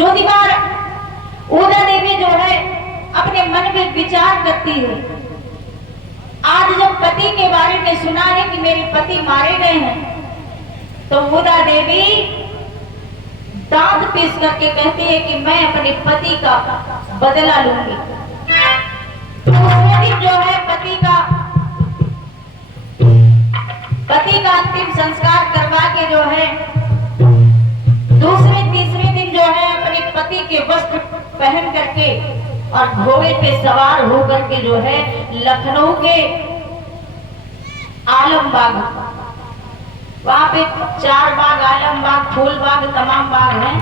ज्योतिबार उदा देवी जो है अपने मन में विचार करती है। आज जब पति के बारे में सुना है कि मेरे पति मारे गए हैं, तो उदा देवी दांत पीस करके कहती है कि मैं अपने पति का बदला लूंगी। उसमें भी जो है पति का अंतिम संस्कार करवा के जो है दूसरे तीसरे दिन जो है अपने पति के वस्त्र पहन करके और घोड़े पे सवार होकर के जो है लखनऊ के आलमबाग, वहां पे 4 बाग, आलमबाग, फूलबाग, तमाम बाग हैं,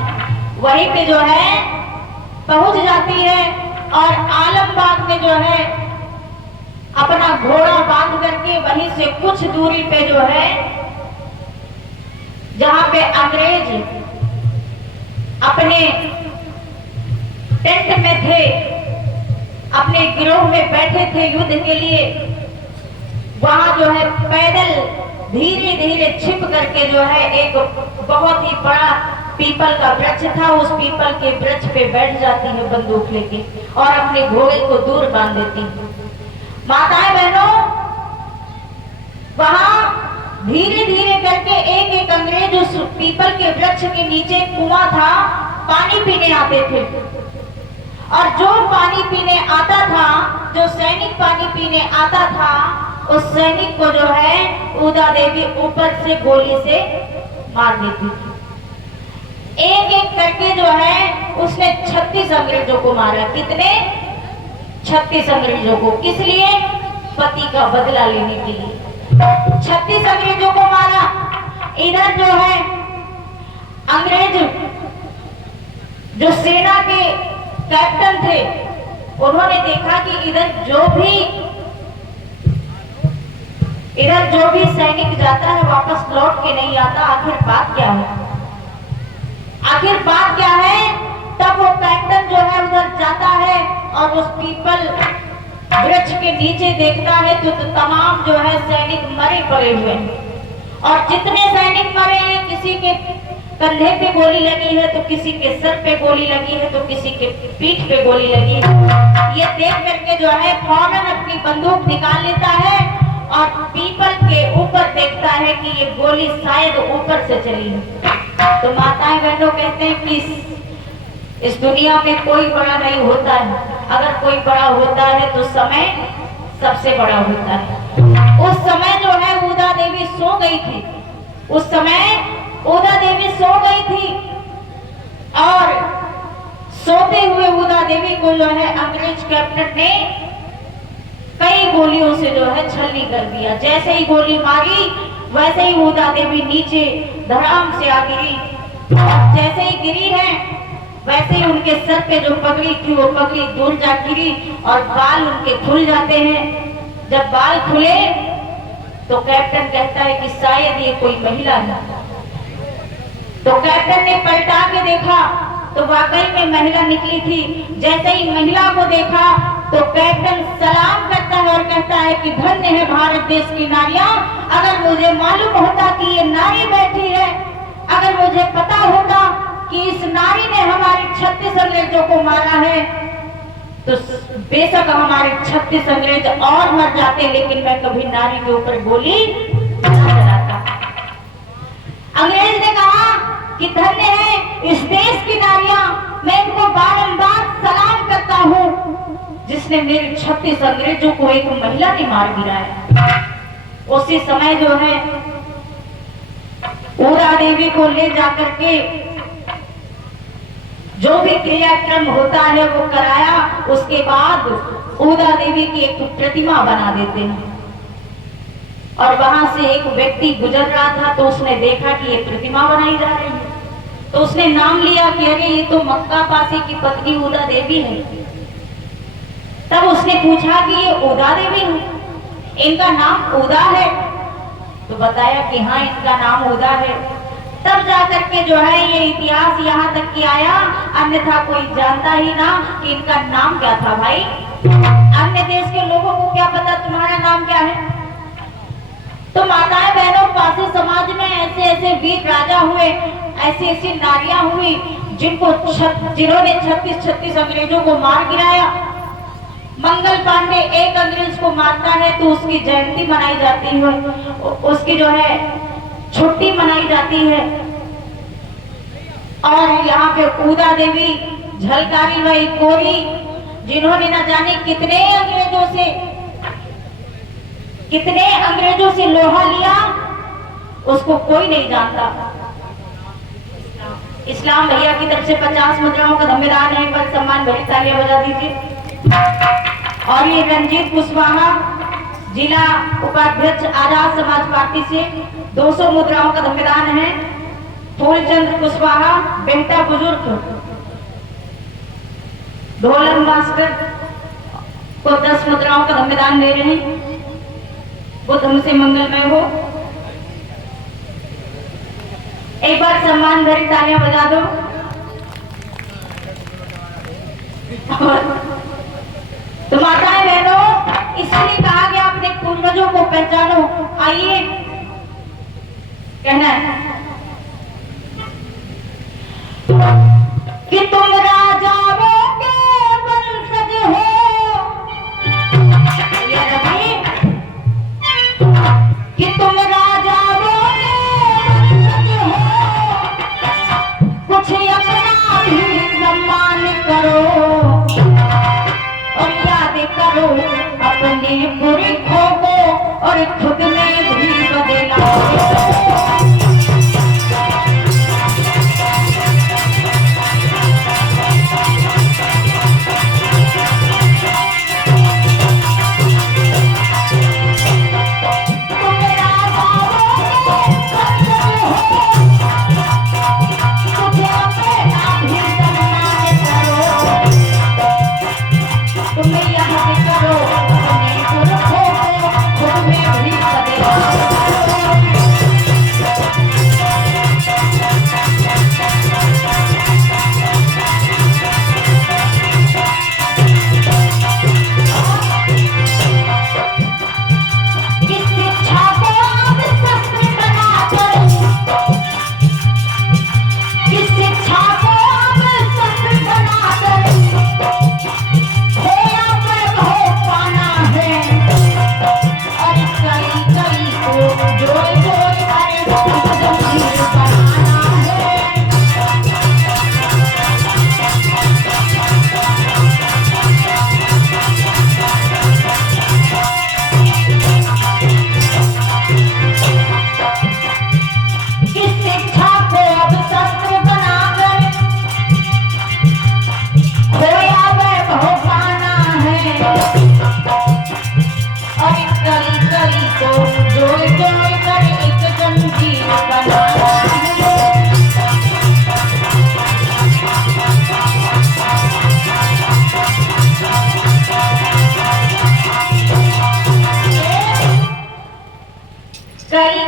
वहीं पे जो है पहुंच जाती है और आलमबाग में जो है अपना घोड़ा बांध करके वहीं से कुछ दूरी पे जो है जहां पे अंग्रेज अपने टेंट में थे, अपने गिरोह में बैठे थे युद्ध के लिए, वहां जो है पैदल धीरे धीरे छिप करके जो है एक बहुत ही बड़ा पीपल का वृक्ष था, उस पीपल के वृक्ष पे बैठ जाती है बंदूक लेके और अपने घोड़े को दूर बांध देती है। माताएं बहनों, वहां धीरे धीरे करके एक एक अंग्रेज उस पीपल के वृक्ष के नीचे कुआं था, पानी पीने आते थे और जो पानी पीने आता था, जो सैनिक पानी पीने आता था, उस सैनिक को जो है उदा देवी ऊपर से गोली से मार देती थी। एक एक करके जो है उसने 36 अंग्रेजों को मारा। कितने? 36 अंग्रेजों को। किस लिए? पति का बदला लेने के लिए 36 अंग्रेजों को मारा। इधर जो है अंग्रेज जो सेना के कैप्टन थे, उन्होंने देखा कि इधर जो भी सैनिक जाता है वापस लौट के नहीं आता। आखिर बात क्या है? तब वो कैप्टन जो है उधर जाता है और उस पीपल वृक्ष के नीचे देखता है तो तमाम जो है सैनिक मरे पड़े हुए हैं और जितने सैनिक मरे हैं, किसी के कंधे पे गोली लगी है तो किसी के सर पे गोली लगी है तो किसी के पीठ पे गोली लगी है। ये देख करके जो है फौरन अपनी बंदूक निकाल लेता है और पीपल के ऊपर देखता है कि ये गोली शायद ऊपर से चली है। तो माताएं बहनों कहते हैं कि इस दुनिया में कोई बड़ा नहीं होता है, अगर कोई बड़ा होता है तो समय सबसे बड़ा होता है। उस समय जो है उदा देवी सो गई थी, उस समय उदा देवी सो गई थी और सोते हुए उदा देवी को जो है अंग्रेज कैप्टन ने कई गोलियों से जो है छलनी कर दिया। जैसे ही गोली मारी वैसे ही उदा देवी नीचे धड़ाम से आ गिरी और जैसे ही गिरी है वैसे ही उनके सर पे जो पगड़ी थी वो पगड़ी दूर जा गिरी और बाल उनके खुल जाते हैं। जब बाल खुले तो कैप्टन कहता है कि शायद ये कोई महिला है। तो कैप्टन ने पलटा के देखा तो वाकई में महिला निकली थी। जैसे ही महिला को देखा तो कैप्टन सलाम करता है और कहता है कि धन्य है भारत देश की नारियां। अगर मुझे मालूम होता कि ये नारी बैठी है, अगर मुझे पता होता कि इस नारी ने हमारे 36 अंग्रेजों को मारा है तो बेशक हमारे 36 अंग्रेज और मर जाते, लेकिन मैं कभी नारी के ऊपर गोली न चलाता। अंग्रेज ने कहा कि धन्य है इस देश की नारियां, मैं इनको बारंबार सलाम करता हूं जिसने मेरे 36 अंग्रेजों को एक महिला ने मार गिराया। उसी समय जो है उदा देवी को ले जाकर के जो भी क्रियाक्रम होता है वो कराया। उसके बाद उदा देवी की एक प्रतिमा बना देते हैं और वहां से एक व्यक्ति गुजर रहा था तो उसने देखा कि ये प्रतिमा बनाई जा रही है, तो उसने नाम लिया कि अरे ये तो मक्का पासी की पत्नी उदा देवी है। तब उसने पूछा कि ये उदा देवी है, इनका नाम उदा है? तो बताया कि हाँ इनका नाम उदा है। तब जाकर के जो है ये इतिहास यहाँ तक कि आया, अन्यथा कोई जानता ही ना कि इनका नाम क्या था। भाई अन्य देश के लोगों को क्या पता तुम्हारा नाम क्या है? तो माताएं बहनों, पासी समाज में ऐसे ऐसे वीर राजा हुए, ऐसी ऐसी नारियां हुई जिन्होंने 36 अंग्रेजों को मार गिराया। मंगल पांडे एक अंग्रेज को मारता है तो उसकी जयंती मनाई जाती है, उसकी जो है छुट्टी मनाई जाती है। और यहाँ पे उदा देवी, झलकारी बाई कोरी, जिन्होंने न जाने कितने अंग्रेजों से लोहा लिया, उसको कोई नहीं जानता। इस्लाम भैया की तरफ से 50 मुद्राओं का धन्यवाद है, पर सम्मान भरी तालियां बजा दीजिए। और ये रंजीत कुशवाहा, जिला उपाध्यक्ष आजाद समाज पार्टी से 200 मुद्राओं का धन्यवाद है। फूलचंद्र कुशवाहा, बेहता बुजुर्ग, ढोलक मास्टर को 10 मुद्राओं का धन्यवाद दे रहे हैं। बुद्ध हमसे मंगलमय हो। एक बार सम्मान भरी तालियां बजा दो। तो माताएं बहनों, इसलिए कहा गया अपने पूर्वजों को पहचानो। आइए कहना है कि तुम राजाओं के वंशज हो, कि तुम राजाओं कुछ अपना भी सम्मान करो और याद करो अपने पुरखों को और खुद में भी बदलाव।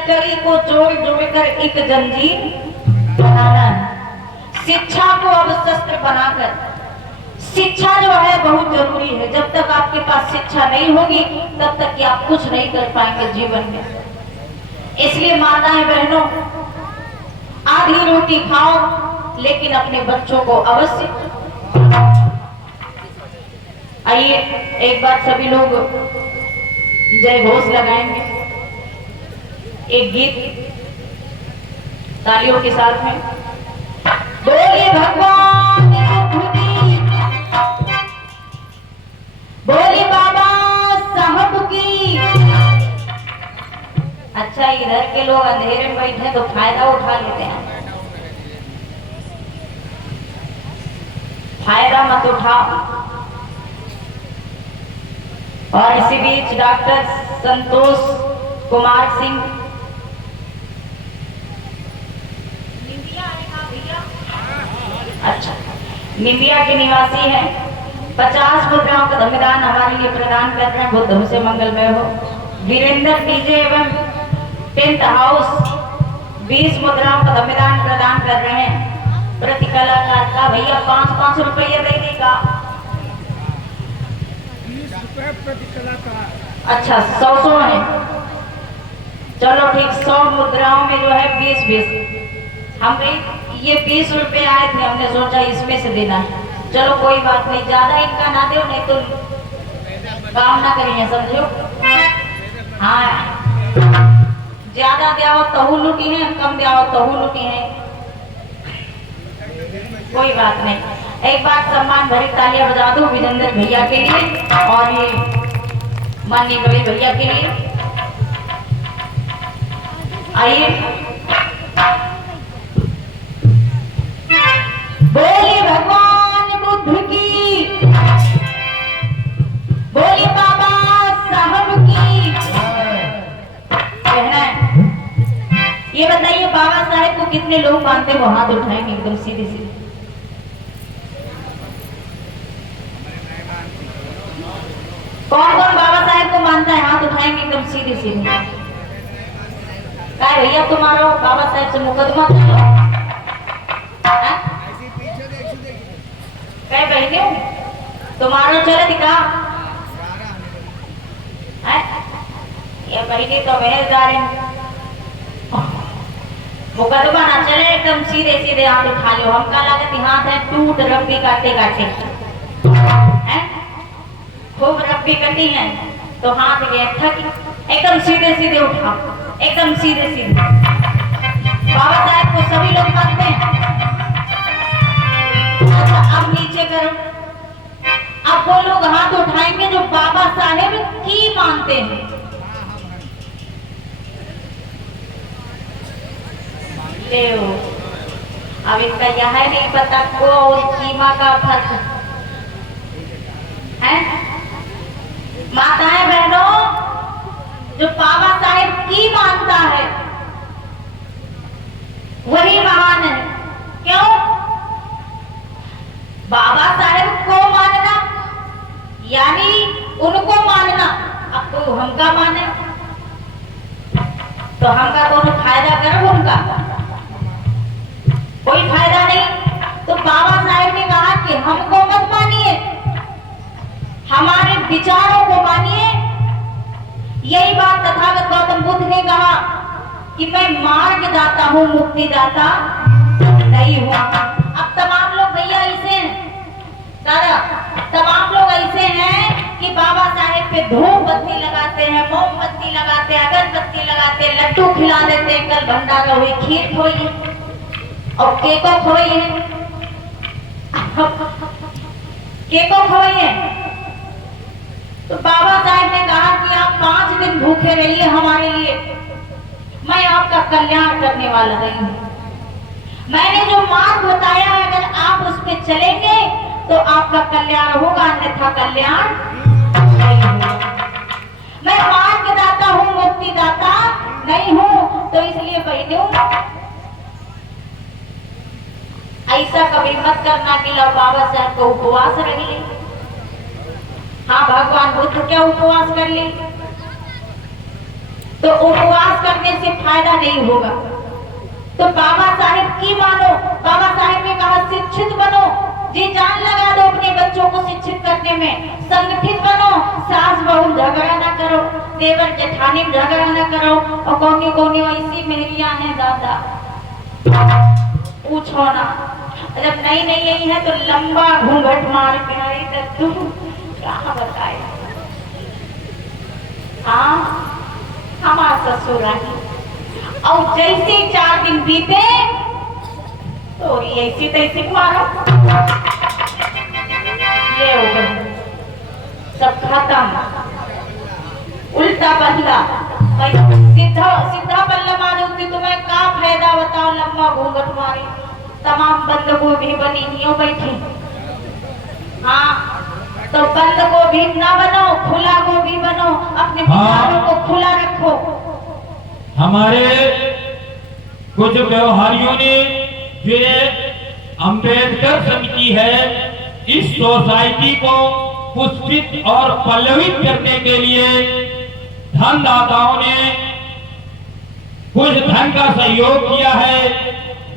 करी को जोड़ जोड़कर एक जंजीर बनाना है। शिक्षा को अब शस्त्र बनाकर, शिक्षा जो है बहुत जरूरी है। जब तक आपके पास शिक्षा नहीं होगी तब तक कि आप कुछ नहीं कर पाएंगे जीवन में। इसलिए माताएं बहनों, आधी रोटी खाओ लेकिन अपने बच्चों को अवश्य। आइए एक बार सभी लोग जय घोष लगाएंगे, एक गीत तालियों के साथ में। बोले भगवान की, बोले बाबा साहब की। अच्छा, इधर के लोग अंधेरे में बैठे तो फायदा उठा लेते हैं। फायदा मत उठाओ। और इसी बीच डॉक्टर संतोष कुमार सिंह, अच्छा, निंदिया के निवासी हैं, 50 मुद्राओं का धन्यवाद हमारे लिए प्रदान कर रहे हैं। बुद्ध हमसे मंगलमय हो। वीरेंद्र डीजे एवं टेंट हाउस 20 मुद्राओं का धन्यवाद प्रदान कर रहे हैं। प्रति कलाकार का भैया 5-5 रुपये दे देगा। 20 रुपये प्रति कलाकार। अच्छा, 100 है। चलो ठीक, 100 मुद्राओं में जो है 20-20 हम ये 20 रुपए आए थे, हमने सोचा इसमें से देना है। चलो कोई बात नहीं, ज्यादा इनका ना दो, नहीं तो काम ना करिए, समझो। हाँ, ज्यादा दियाओ तहु लुटी है, कम दियाओ तहु लुटी है, कोई बात नहीं। एक बार सम्मान भरी तालियां बजा दो विजेंद्र भैया के लिए और ये माननीय बड़े भैया के लिए। आइए, बोलिए भगवान बुद्ध की, बोलिए बाबा साहब की। कहना है, ये बताइए बाबा साहब को कितने लोग मानते हैं? वो हाथ उठाएंगे एकदम सीधे सीधे। कौन कौन बाबा साहब को मानता है? हाथ उठाएंगे एकदम सीधे सीधे। क्या भैया तुम्हारा बाबा साहब से मुकदमा चलो? क्या बहने तुम्हारा चले दिखा? ये बहने तो वह जा रहे मुकदमा ना चले, एकदम सीधे सीधे हाथ उठा लो। हमका लागत हाथ है टूट रब्बी काटे काटे हैं, खूब रब्बी कटी है तो हाथ गए थक, एकदम सीधे सीधे उठाओ, एकदम सीधे सीधे। बाबा साहब को सभी लोग मानते हैं। अच्छा, अब नीचे करो। अब वो लोग हाथ उठाएंगे जो बाबा साहेब की मानते हैं। अब इनका यह नहीं पता को और कीमा का फर्क है। माताएं बहनों, जो बाबा साहेब की मानता है वही महान है। क्यों? बाबा साहेब को मानना यानी उनको मानना। अब तो हमका माने तो हमका दोनों फायदा करो, उनका कोई फायदा नहीं। तो बाबा साहेब ने कहा कि हमको मत मानिए, हमारे विचारों को मानिए। यही बात तथागत गौतम बुद्ध ने कहा कि मैं मार्गदाता हूँ, मुक्तिदाता नहीं हूँ। अब तमाम लोग भैया ऐसे हैं दादा, तमाम लोग ऐसे हैं कि बाबा साहेब पे धूप बत्ती लगाते हैं, मोमबत्ती लगाते हैं, अगरबत्ती लगाते हैं, लड्डू खिला देते हैं, कल भंडारा हुई, खीर खोई और केको खोई है, केको खोई है। तो बाबा साहेब ने कहा कि आप 5 दिन भूखे रहिए हमारे लिए, मैं आपका कल्याण करने वाला रही हूं। मैंने जो मार्ग बताया है अगर आप उस पे चलेंगे तो आपका कल्याण होगा, अन्यथा कल्याण नहीं होगा। मैं मार्गदाता हूँ, मुक्तिदाता नहीं हूँ। तो इसलिए बहनों, ऐसा कभी मत करना कि लो बाबा साहब को उपवास रख ले। हाँ, भगवान बुद्ध क्या उपवास कर ले? तो उपवास करने से फायदा नहीं होगा। तो बाबा साहेब की मानो। बाबा साहेब ने कहा शिक्षित बनो, जी जान लगा दो अपने बच्चों को शिक्षित करने में, संगठित बनो, सास बहू झगड़ा ना करो, देवर जेठानी झगड़ा ना करो। और कौनी कौनी ऐसी मेहरियां हैं दादा, पूछो ना। जब नई नई यही है तो लंबा घूंघट मार के आई तू क्या बताए। हाँ, हमारा ससुर आई और जैसे 4 दिन बीते तो ऐसी तैसी मारो, ये हो गया सब खत्म, उल्टा बदला। सीधा सीधा बल्ला मारे होती तो मैं क्या फायदा बताओ। लंबा घूंघट मारी, तमाम बंद गोभी बनी यूं बैठी। हाँ, तो बंद गोभी ना बनो, खुला गोभी बनो, अपने विचारों को खुला रखो। हमारे कुछ व्यवहारियों ने जो अंबेडकर संघ की है, इस सोसाइटी को पुष्पित और पल्लवित करने के लिए धनदाताओं ने कुछ धन का सहयोग किया है,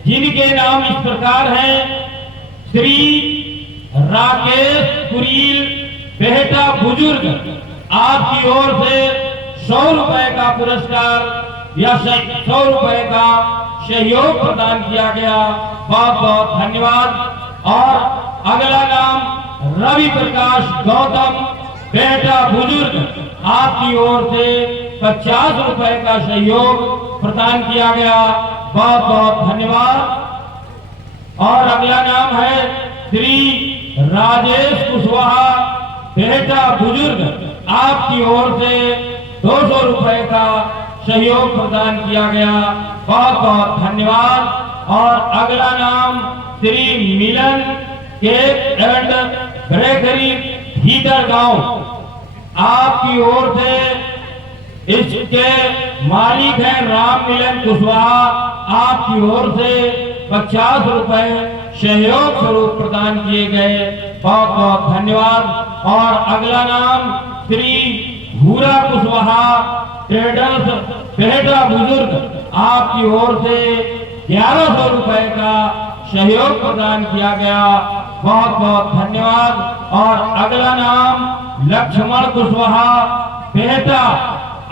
जिनके नाम इस प्रकार हैं। श्री राकेश कुरील बेहटा बुजुर्ग, आपकी ओर से 100 रुपए का पुरस्कार या 100 रुपए का सहयोग प्रदान किया गया। बहुत बहुत धन्यवाद। और अगला नाम रवि प्रकाश गौतम, बेटा बुजुर्ग, आपकी ओर से 50 रुपए का सहयोग प्रदान किया गया। बहुत बहुत धन्यवाद। और अगला नाम है श्री राजेश कुशवाहा, बेटा बुजुर्ग, आपकी ओर से 200 रुपए का सहयोग प्रदान किया गया। बहुत बहुत धन्यवाद। और अगला नाम Shri Milan cake and bakery भीतर गांव, आपकी ओर से इसके मालिक हैं राम मिलन कुशवाहा, आपकी ओर से 50 रुपए सहयोग स्वरूप प्रदान किए गए। बहुत बहुत धन्यवाद। और अगला नाम श्री भूरा कुशवाहा, ट्रेडर्स, बेटा बुजुर्ग, आपकी ओर से 1100 रुपए का सहयोग प्रदान किया गया। बहुत बहुत धन्यवाद। और अगला नाम लक्ष्मण कुशवाहा, बेटा,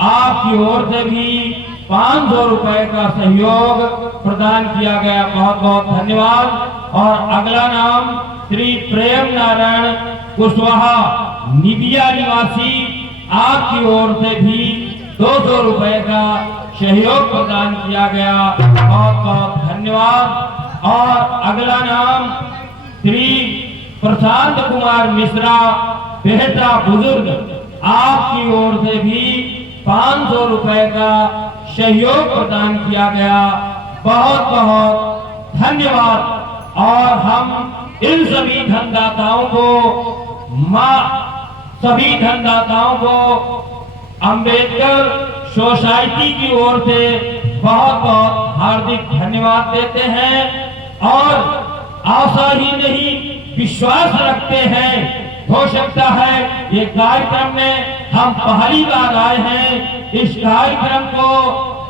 आपकी ओर से भी 500 रुपए का सहयोग प्रदान किया गया। बहुत बहुत धन्यवाद। और अगला नाम श्री प्रेम नारायण कुशवाहा, निबिया निवासी, आपकी ओर से भी 200 रुपए का सहयोग प्रदान किया गया। बहुत बहुत धन्यवाद। और अगला नाम श्री प्रशांत कुमार मिश्रा, बेटा बुजुर्ग, आपकी ओर से भी 500 रुपए का सहयोग प्रदान किया गया। बहुत बहुत धन्यवाद। और हम इन सभी धनदाताओं को अंबेडकर सोसाइटी की ओर से बहुत बहुत हार्दिक धन्यवाद देते हैं। और आशा ही नहीं, विश्वास रखते हैं, हो सकता है ये कार्यक्रम में हम पहली बार आए हैं, इस कार्यक्रम को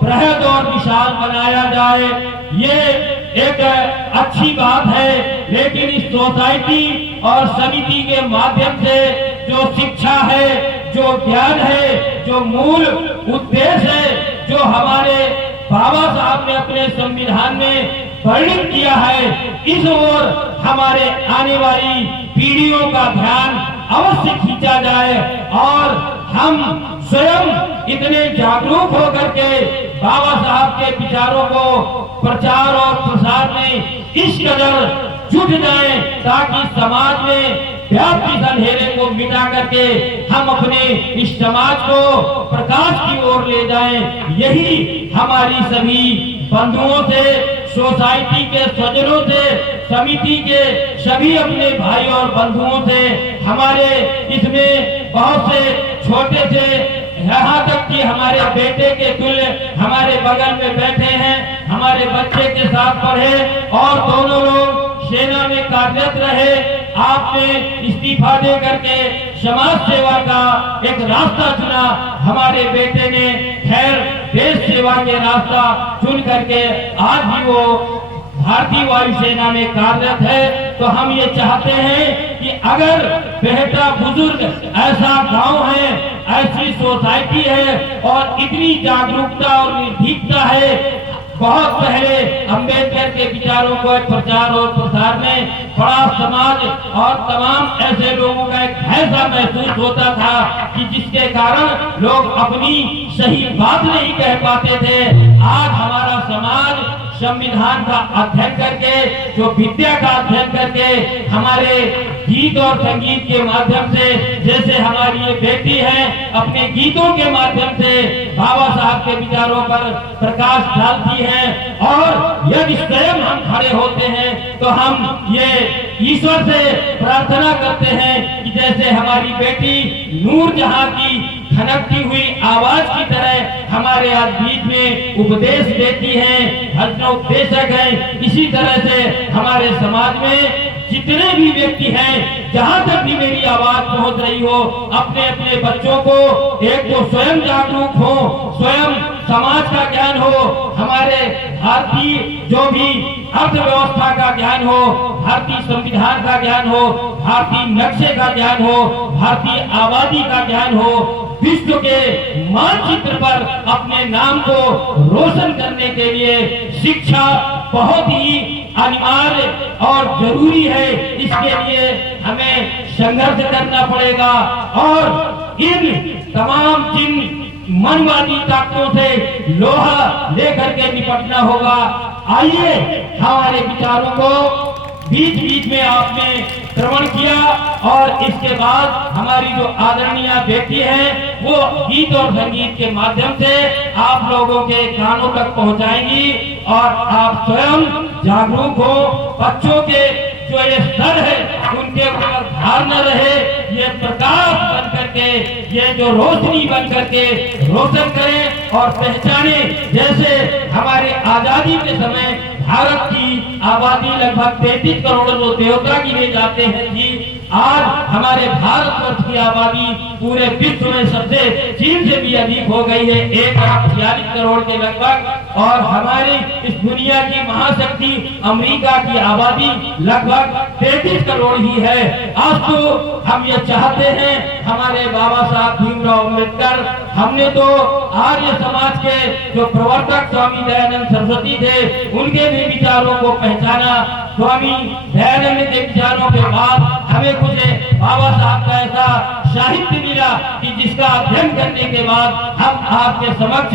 बृहद और विशाल बनाया जाए, ये एक अच्छी बात है। लेकिन इस सोसाइटी और समिति के माध्यम से जो शिक्षा है, जो ज्ञान है, जो मूल उद्देश्य है, जो हमारे बाबा साहब ने अपने संविधान में वर्णित किया है, इस ओर हमारे आने वाली पीढ़ियों का ध्यान अवश्य खींचा जाए। और हम स्वयं इतने जागरूक होकर के बाबा साहब के विचारों को प्रचार और प्रसार में इस कदर जुट जाएं, ताकि समाज में व्याप्त अंधेरे को मिटा करके हम अपने इस समाज को प्रकाश की ओर ले जाएं। यही हमारी सभी बंधुओं से, सोसाइटी के सज्जनों से, समिति के सभी अपने भाई और बंधुओं से, हमारे इसमें बहुत से छोटे से, यहाँ तक कि हमारे बेटे के तुल्य हमारे बगल में बैठे हैं, हमारे बच्चे के साथ पढ़े और दोनों लोग सेना में कार्यरत रहे। आपने इस्तीफा दे करके समाज सेवा का एक रास्ता चुना, हमारे बेटे ने खैर देश सेवा के रास्ता चुन करके आज भी वो भारतीय वायुसेना में कार्यरत है। तो हम ये चाहते हैं कि अगर बेटा बुजुर्ग ऐसा गांव है, ऐसी सोसाइटी है और इतनी जागरूकता और निर्भीकता है, बहुत पहले अंबेडकर के विचारों को प्रचार और प्रसार में बड़ा समाज और तमाम ऐसे लोगों का एक ऐसा महसूस होता था कि जिसके कारण लोग अपनी सही बात नहीं कह पाते थे। आज हमारा समाज संविधान का अध्ययन करके, जो विद्या का अध्ययन करके, हमारे गीत और संगीत के माध्यम से, जैसे हमारी ये बेटी है अपने गीतों के माध्यम से बाबा साहब के विचारों पर प्रकाश डालती है। और यदि स्वयं हम खड़े होते हैं तो हम ये ईश्वर से प्रार्थना करते हैं कि जैसे हमारी बेटी नूर जहां की खनकती हुई आवाज की तरह हमारे आज बीच में उपदेश देती हैं, भजनोपदेशक हैं, इसी तरह से हमारे समाज में जितने भी व्यक्ति हैं, जहां तक भी मेरी आवाज पहुंच रही हो, अपने अपने बच्चों को एक तो स्वयं जागरूक हो, स्वयं समाज का ज्ञान हो, हमारे भारतीय जो भी अर्थव्यवस्था का ज्ञान हो, भारतीय संविधान का ज्ञान हो, भारतीय नक्शे का ज्ञान हो, भारतीय आबादी का ज्ञान हो, विश्व के मानचित्र पर अपने नाम को रोशन करने के लिए शिक्षा बहुत ही अनिवार्य और जरूरी है। इसके लिए हमें संघर्ष करना पड़ेगा और इन तमाम जिन मनवादी ताकतों से लोहा लेकर के निपटना होगा। आइए हमारे विचारों को बीच बीच में आपने श्रवण किया और इसके बाद हमारी जो आदरणीय व्यक्ति हैं वो गीत और संगीत के माध्यम से आप लोगों के कानों तक पहुंचाएंगी और आप स्वयं जागरूक हो। बच्चों के जो ये स्तर है उनके ऊपर भार न रहे, ये प्रकाश बन करके, ये जो रोशनी बन करके रोशन करें और पहचाने। जैसे हमारे आजादी के समय भारत की आबादी लगभग 33 करोड़ जो देवता गिने जाते हैं जी, आज हमारे भारतवर्ष की आबादी पूरे विश्व में सबसे चीन से भी अधिक हो गई है, 1,46 करोड़ के लगभग। और हमारी इस दुनिया की महाशक्ति अमेरिका की आबादी लगभग 33 करोड़ ही है। आज तो हम ये चाहते हैं, हमारे बाबा साहब भीमराव अम्बेडकर, हमने तो आर्य समाज के जो प्रवर्तक स्वामी दयानंद सरस्वती थे उनके भी विचारों को पहचाना। स्वामी दयानंद के विचारों के बाद हमें कुछ बाबा साहब का ऐसा साहित्य मिला कि जिसका अध्ययन करने के बाद हम आपके समक्ष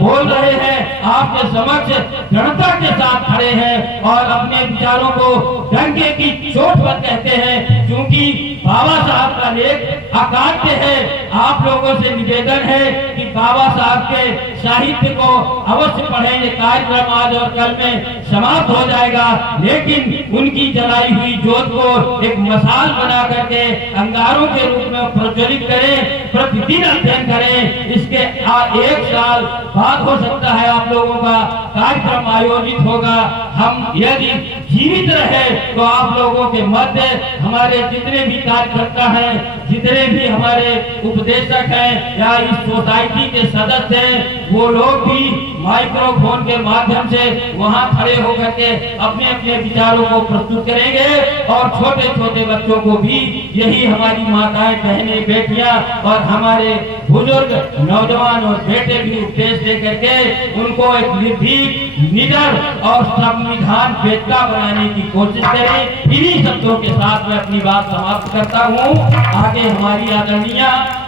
बोल रहे हैं, आपके समक्ष दृढ़ता के साथ खड़े हैं और अपने विचारों को डंके की चोट पर कहते हैं। क्योंकि बाबा साहब का लेख अकाट्य है। आप लोगों से निवेदन है कि बाबा साहब के साहित्य को अवश्य पढ़ें। ये कार्यक्रम आज और कल में समाप्त हो जाएगा, लेकिन उनकी जलाई हुई ज्योत को एक मसाल बना करके अंगारों के रूप में प्रज्वलित करें, प्रतिदिन अध्ययन करें। इसके 1 साल बाद हो सकता है आप लोगों का कार्यक्रम आयोजित होगा। हम यदि जीवित रहे तो आप लोगों के मध्य हमारे जितने भी कार्यकर्ता हैं, जितने भी हमारे उपदेशक हैं या इस सोसाइटी के सदस्य हैं, वो लोग भी माइक्रोफोन के माध्यम से वहां खड़े होकर के अपने अपने विचारों को प्रस्तुत करेंगे और छोटे छोटे बच्चों को भी यही हमारी माताएं, बहनें, बेटियां और हमारे बुजुर्ग नौजवान और बेटे भी उपदेश दे करके उनको एक निर्भीक, निडर और संविधान वेत्ता बनाने की कोशिश करें। इन्हीं शब्दों के साथ मैं अपनी बात समाप्त करता हूँ। आगे हमारी आदरणीय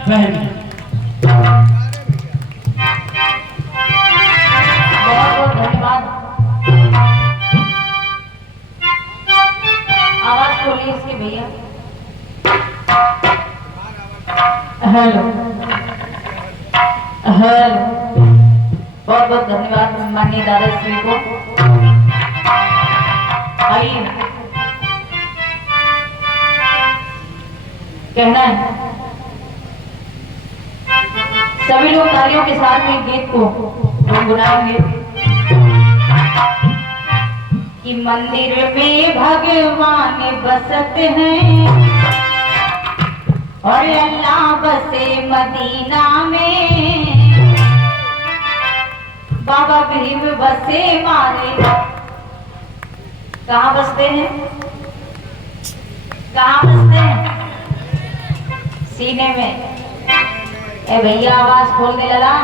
बहन। बहुत बहुत धन्यवाद। आवाज खोलिए इसके भैया। Hello hello. बहुत बहुत धन्यवाद माननीय दादाश्री को। आइए कहना है सभी लोग तालियों के साथ में गीत को गुनगुनाएंगे कि मंदिर में भगवान बसते हैं और अल्लाह बसे मदीना में, बाबा भीम बसे मारे। कहाँ बसते हैं? कहाँ बसते हैं? सीने में। ए भैया आवाज खोल दे लला।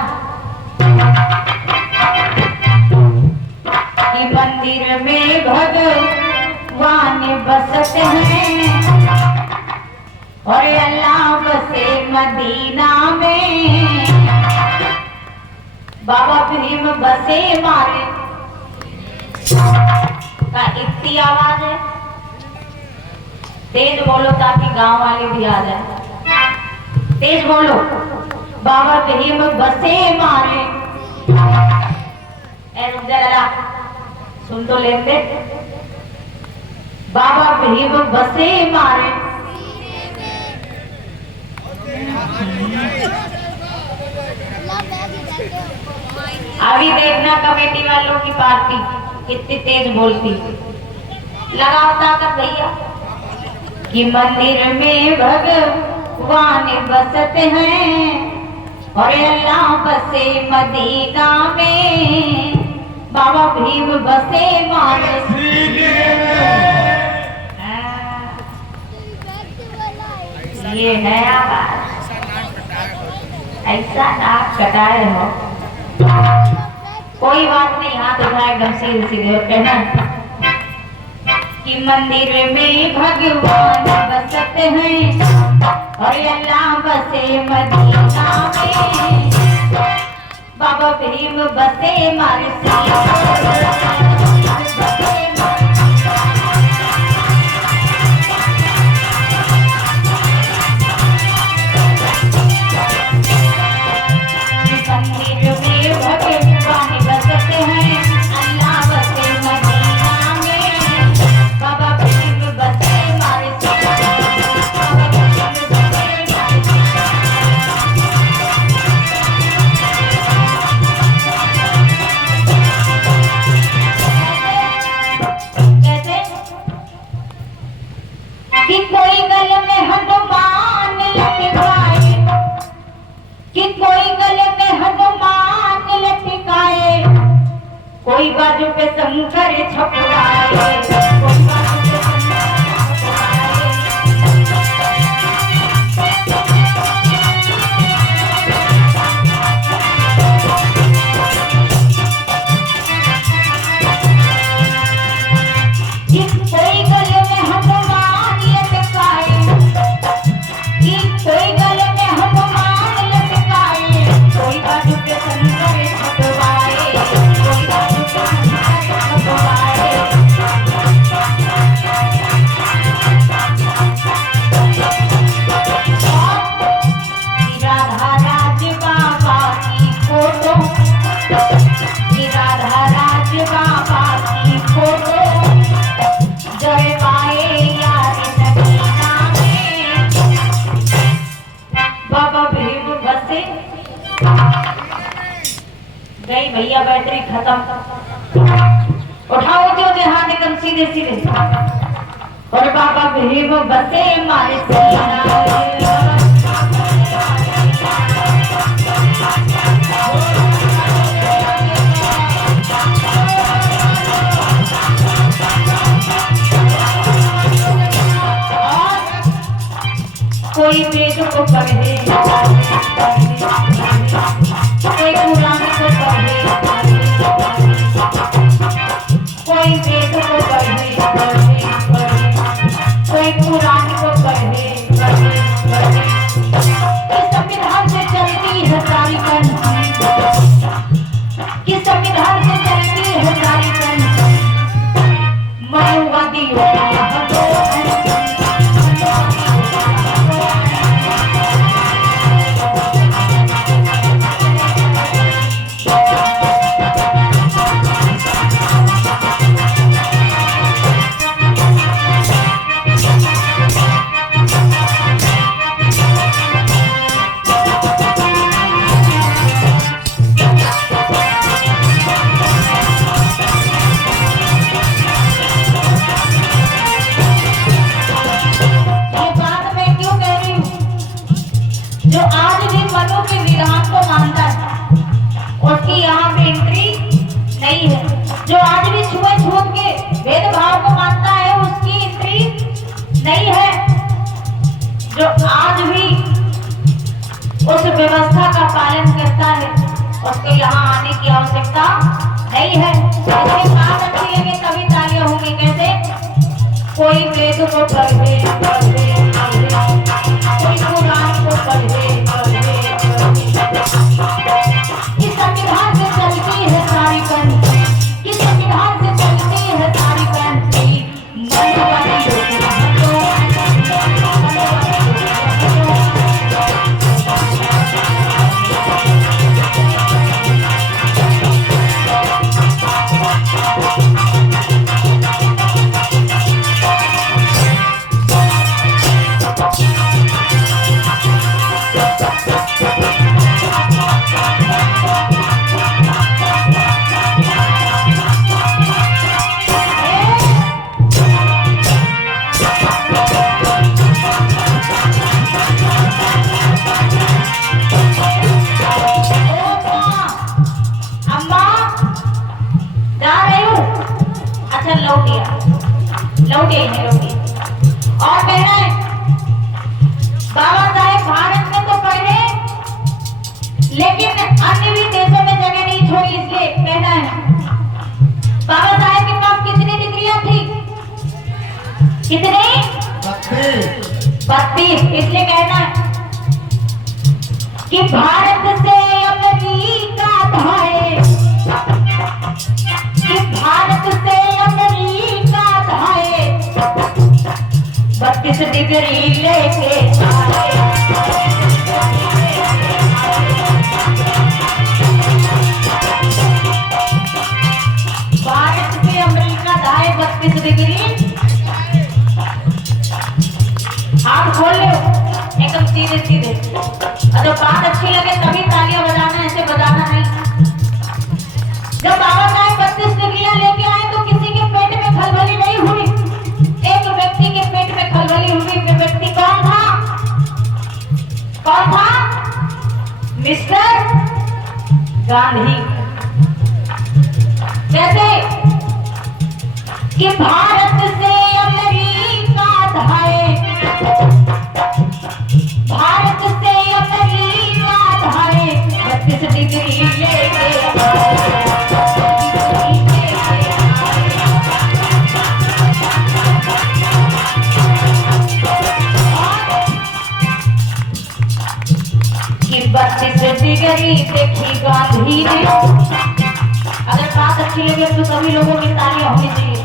कि मंदिर में भगवान बसते हैं और अल्लाह बसे मदीना में, बाबा भीम बसे मारे। का इतनी आवाज है, तेज बोलो ताकि गांव वाले भी आ जाए। तेज बोलो। बाबा भीम बसे मारे। जरा सुन तो लेते। बाबा भीम बसे मारे। अभी देखना कमेटी वालों की पार्टी कितनी तेज बोलती। लगाओ ताकत भैया। कि मंदिर में भगवान बसते हैं और अल्लाह बसे मदीना में, बाबा भीम बसे मानस ये है आवाज, ऐसा नाक कटाए हो। कोई बात नहीं, हाथ उठाए एकदम सीधे सीधे और कहना कि मंदिर में भगवान बसते हैं और अल्लाह बसे मदीना में, बाबा भीम बसे मारसी। कि कोई गले में हनुमान लटकाए, कि कोई गले में हनुमान लटकाए, कोई बाजू पे शंकर छपवाए, कोई बाजू पे गई भैया, बैटरी खत्म। उठाओ जो हाथ एकदम सीधे सीधे और बाबा भीम बसे मारे कोई वेद को पढ़े, कोई कुरान को पढ़े, कोई वेद को पढ़े, कोई कुरान को पढ़े, किस संविधान से चलती है सारी कंट्री, किस संविधान से चलती है सारी कंट्री, माओवादी जो आज भी मनु के विधान को मानता है उसकी यहाँ पे एंट्री नहीं है। जो आज भी छुए छूत के भेदभाव को मानता है उसकी एंट्री नहीं है। जो आज भी उस व्यवस्था का पालन करता है उसको यहाँ आने की आवश्यकता नहीं है। ऐसे बात अच्छी लगे तभी तालियां होंगी। कैसे? कोई वेद को पढ़े, कोई कुरान को पढ़े, किस संविधान से चलती है सारी कंट्री, किस संविधान से चलती है सारी कंट्री, और कहना है बाबा साहेब भारत में तो पढ़े लेकिन अन्य भी देशों में जगह नहीं छोड़ी, इसलिए कहना है बाबा साहेब के पास कितनी डिग्रियां थी? कितनी? 32। इसलिए कहना है कि भारत से अमेरिका धाए, कि भारत से अमेरिका धाए 32 डिग्री लेके आए। भारत से अमेरिका धाए 32 डिग्री। आप खोल लो एकदम सीधे सीधे, अगर बात अच्छी लगे तभी तालियां बजाना, ऐसे बजाना नहीं। जब बाबा साहेब 32 डिग्रियां लेके आए तो किसी के पेट में खलबली नहीं हुई। एक व्यक्ति के पेट में खलबली हुई। वो व्यक्ति कौन था? कौन था? मिस्टर गांधी। कैसे कि भारत से अमेरिका धाए, भारत से अमेरिका धाए 32 डिग्री लेके कि 32 डिग्री देखी गांधी ने। अगर बात अच्छी लगे तो सभी लोगों की तालियां होनी चाहिए।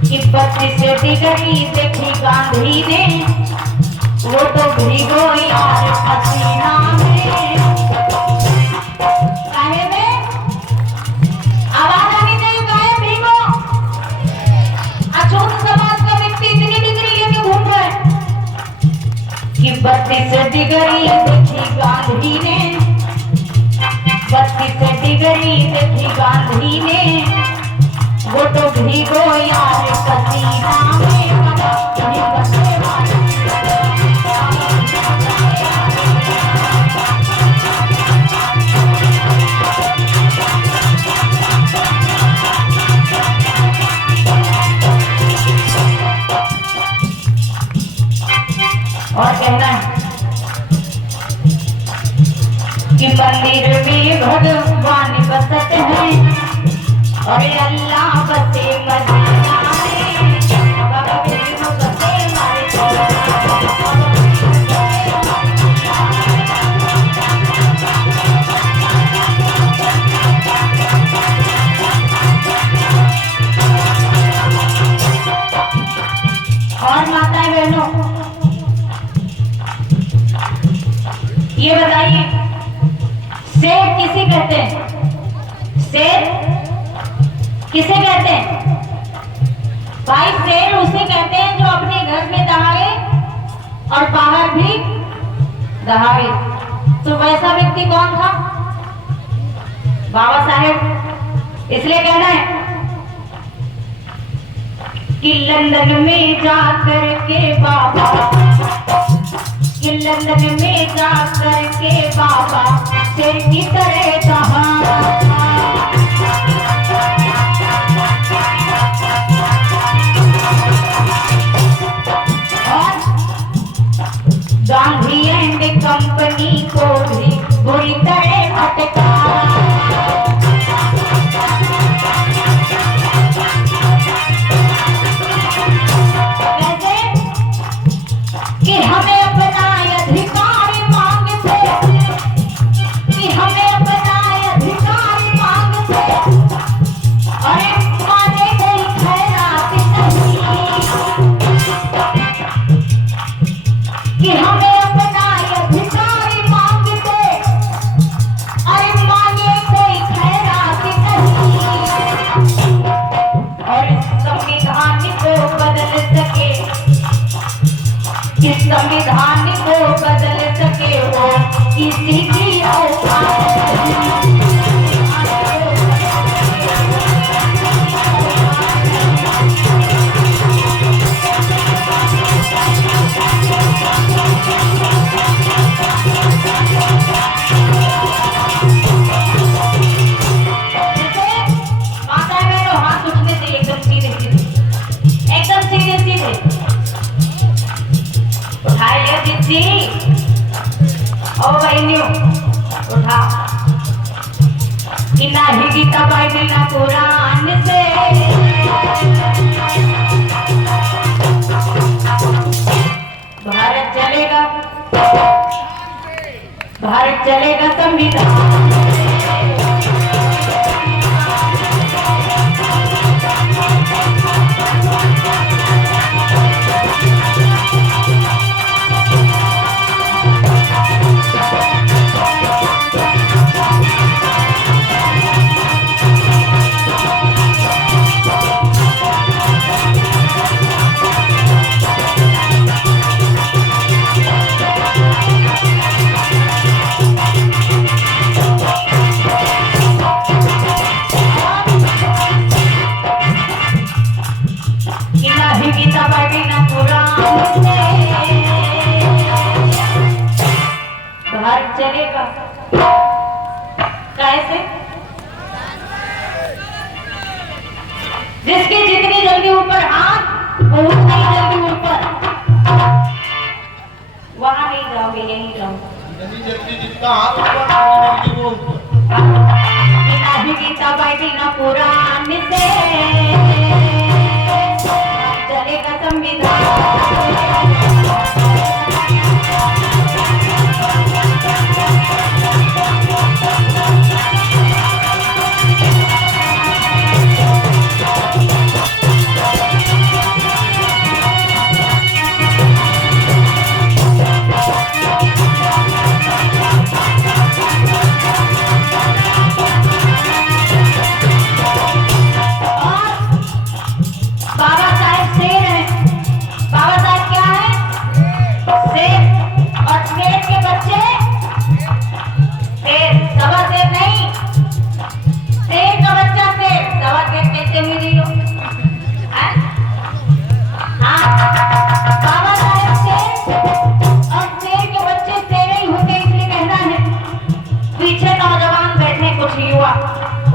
कि 32 डिग्री देखी गांधी ने, वो तो भीगो यार पसीना में। काहे में? आवाज आनी चाहिए, काहे भीगो? अछूत समाज का व्यक्ति इतनी डिग्री लेके घूम रहा है कि 32 डिग्री देखी गांधी ने, 32 डिग्री देखी गांधी ने, वो तो भीगो यार पसीना में। और कहना है कि मंदिर में भगवान बसते हैं और अल्लाह बसे मदीना में। बाबा प्रेम बसे मारे और माताएं बहनों ये बताइए शेर किसे कहते हैं? शेर किसे कहते हैं भाई? शेर उसे कहते हैं जो अपने घर में दहाड़े और बाहर भी दहाड़े। तो वैसा व्यक्ति कौन था? बाबा साहेब। इसलिए कहना है कि लंदन में जाकर के बाबा, कि लंदन में जाकर के बाबा शेर की तरह दहाड़ा। गांधी एंड कंपनी को भी बुरी तरह फटका। कैसे कि हमें अपना अधिकार मांगते, कि हमें अपना अधिकार मांगते, अरे माने कोई खैरात नहीं, कि हमें अपना अधिकार मांगते, अरे माने कोई खैरात नहीं। और इस संविधान को बदल सके, इस संविधान को बदल सके वो किसी की औकात नहीं। बहनियों उठा कि ना ही गीता बाइबल ना कुरान से भारत चलेगा, भारत चलेगा संविधान से। गीता बाइबल ना कुरान से भारत चलेगा कैसे? जिसकी जितनी जल्दी ऊपर हाथ वो उतनी जल्दी ऊपर, वहां नहीं जाओगे, यहीं जाओगे। जितना हाथ ऊपर वो ना भी गीता बाइबल ना कुरान से चलेगा संविधान।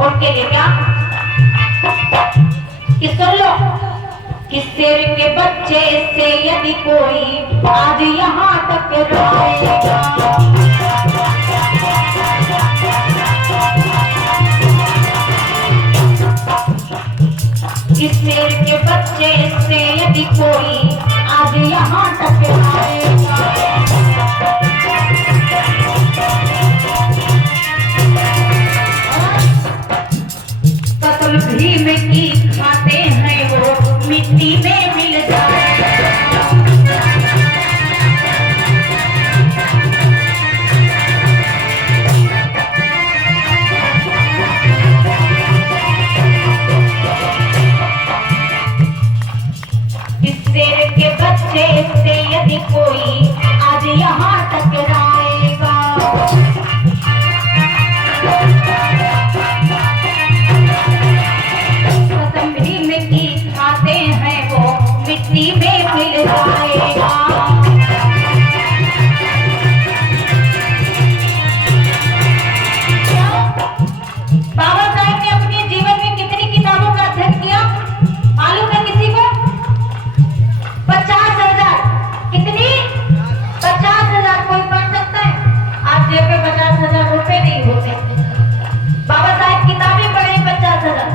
उनके लिए क्या कि सुन लो कि शेर के बच्चे से यदि कोई आज यहाँ तक रोएगा, कि शेर के बच्चे से यदि कोई आज यहाँ तक रोएगा, भीम की खाते हैं वो मिट्टी में मिल जाएगा। इस शेर के बच्चे से यदि कोई आज यहाँ टकराएगा, मिट्टी में मिल जाएगा। बाबा साहब ने अपने जीवन में कितनी किताबों का अध्ययन किया मालूम है किसी को? 50,000। कितनी? 50,000। कोई पढ़ सकता है? आज जेब में 50,000 रुपए नहीं होते। बाबा साहब किताबें पढ़े 50,000।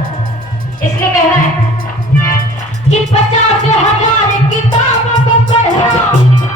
इसलिए कहना है कि 50,000 किताबों को पढ़ना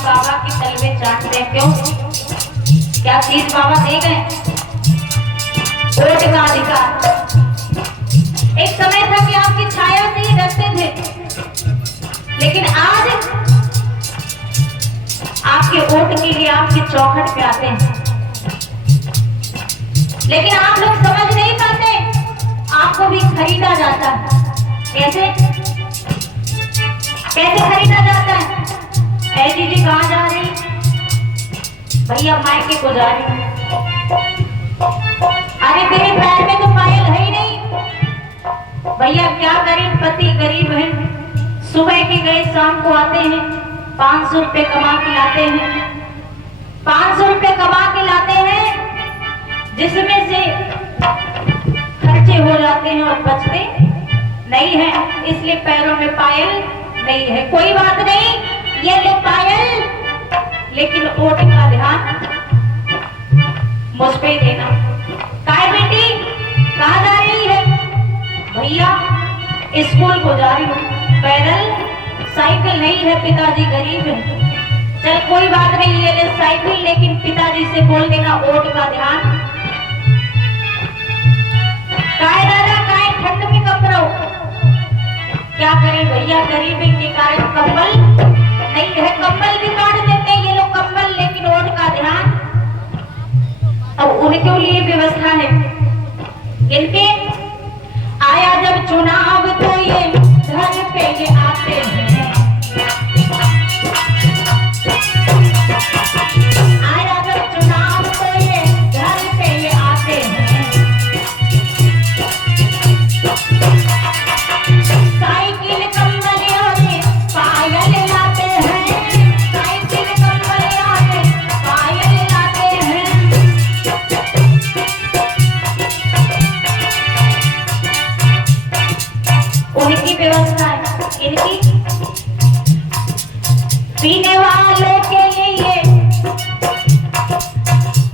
बाबा के तलवे चाटते हैं। क्यों? क्या चीज बाबा दे गए? वोट का अधिकार। एक समय था कि आपकी छाया से ही डरते थे, लेकिन आज आपके वोट के लिए आपकी चौखट पे आते हैं। लेकिन आप लोग समझ नहीं पाते, आपको भी खरीदा जाता है। कैसे कैसे खरीदा जाता है? ऐ जी कहाँ जा रही? भैया मायके को जा रही। अरे तेरे पैर में तो पायल है ही नहीं। भैया क्या करें, पति गरीब है, सुबह के गए शाम को आते हैं, 500 रुपए कमा के लाते हैं। 500 रुपए कमा के लाते हैं, जिसमें से खर्चे हो जाते हैं और बचते नहीं है, इसलिए पैरों में पायल नहीं है। कोई बात नहीं, ये ले पायल, लेकिन वोट का ध्यान मुझ पे देना। काय बेटी कहाँ जा रही है? भैया स्कूल को जा रही हूँ, पैदल, साइकिल नहीं है, पिताजी गरीब है। चल कोई बात नहीं, ये ले साइकिल, लेकिन पिताजी से बोल देना वोट का ध्यान। काय दादा काय ठंड में कब रहो? क्या करें भैया, गरीबी के कारण कंबल नहीं है, कंबल भी काट देते हैं ये लोग कंबल, लेकिन वोट का ध्यान। अब उनके लिए व्यवस्था है। इनके आया जब चुनाव तो ये घर पे ये आते हैं। आया जब चुनाव तो ये घर पे ये आते हैं। साइकिल कंबल और पायल लाते हैं। साइकिल कंबल और पायल लाते हैं। उनकी व्यवस्था है। इनकी पीने वालों के लिए,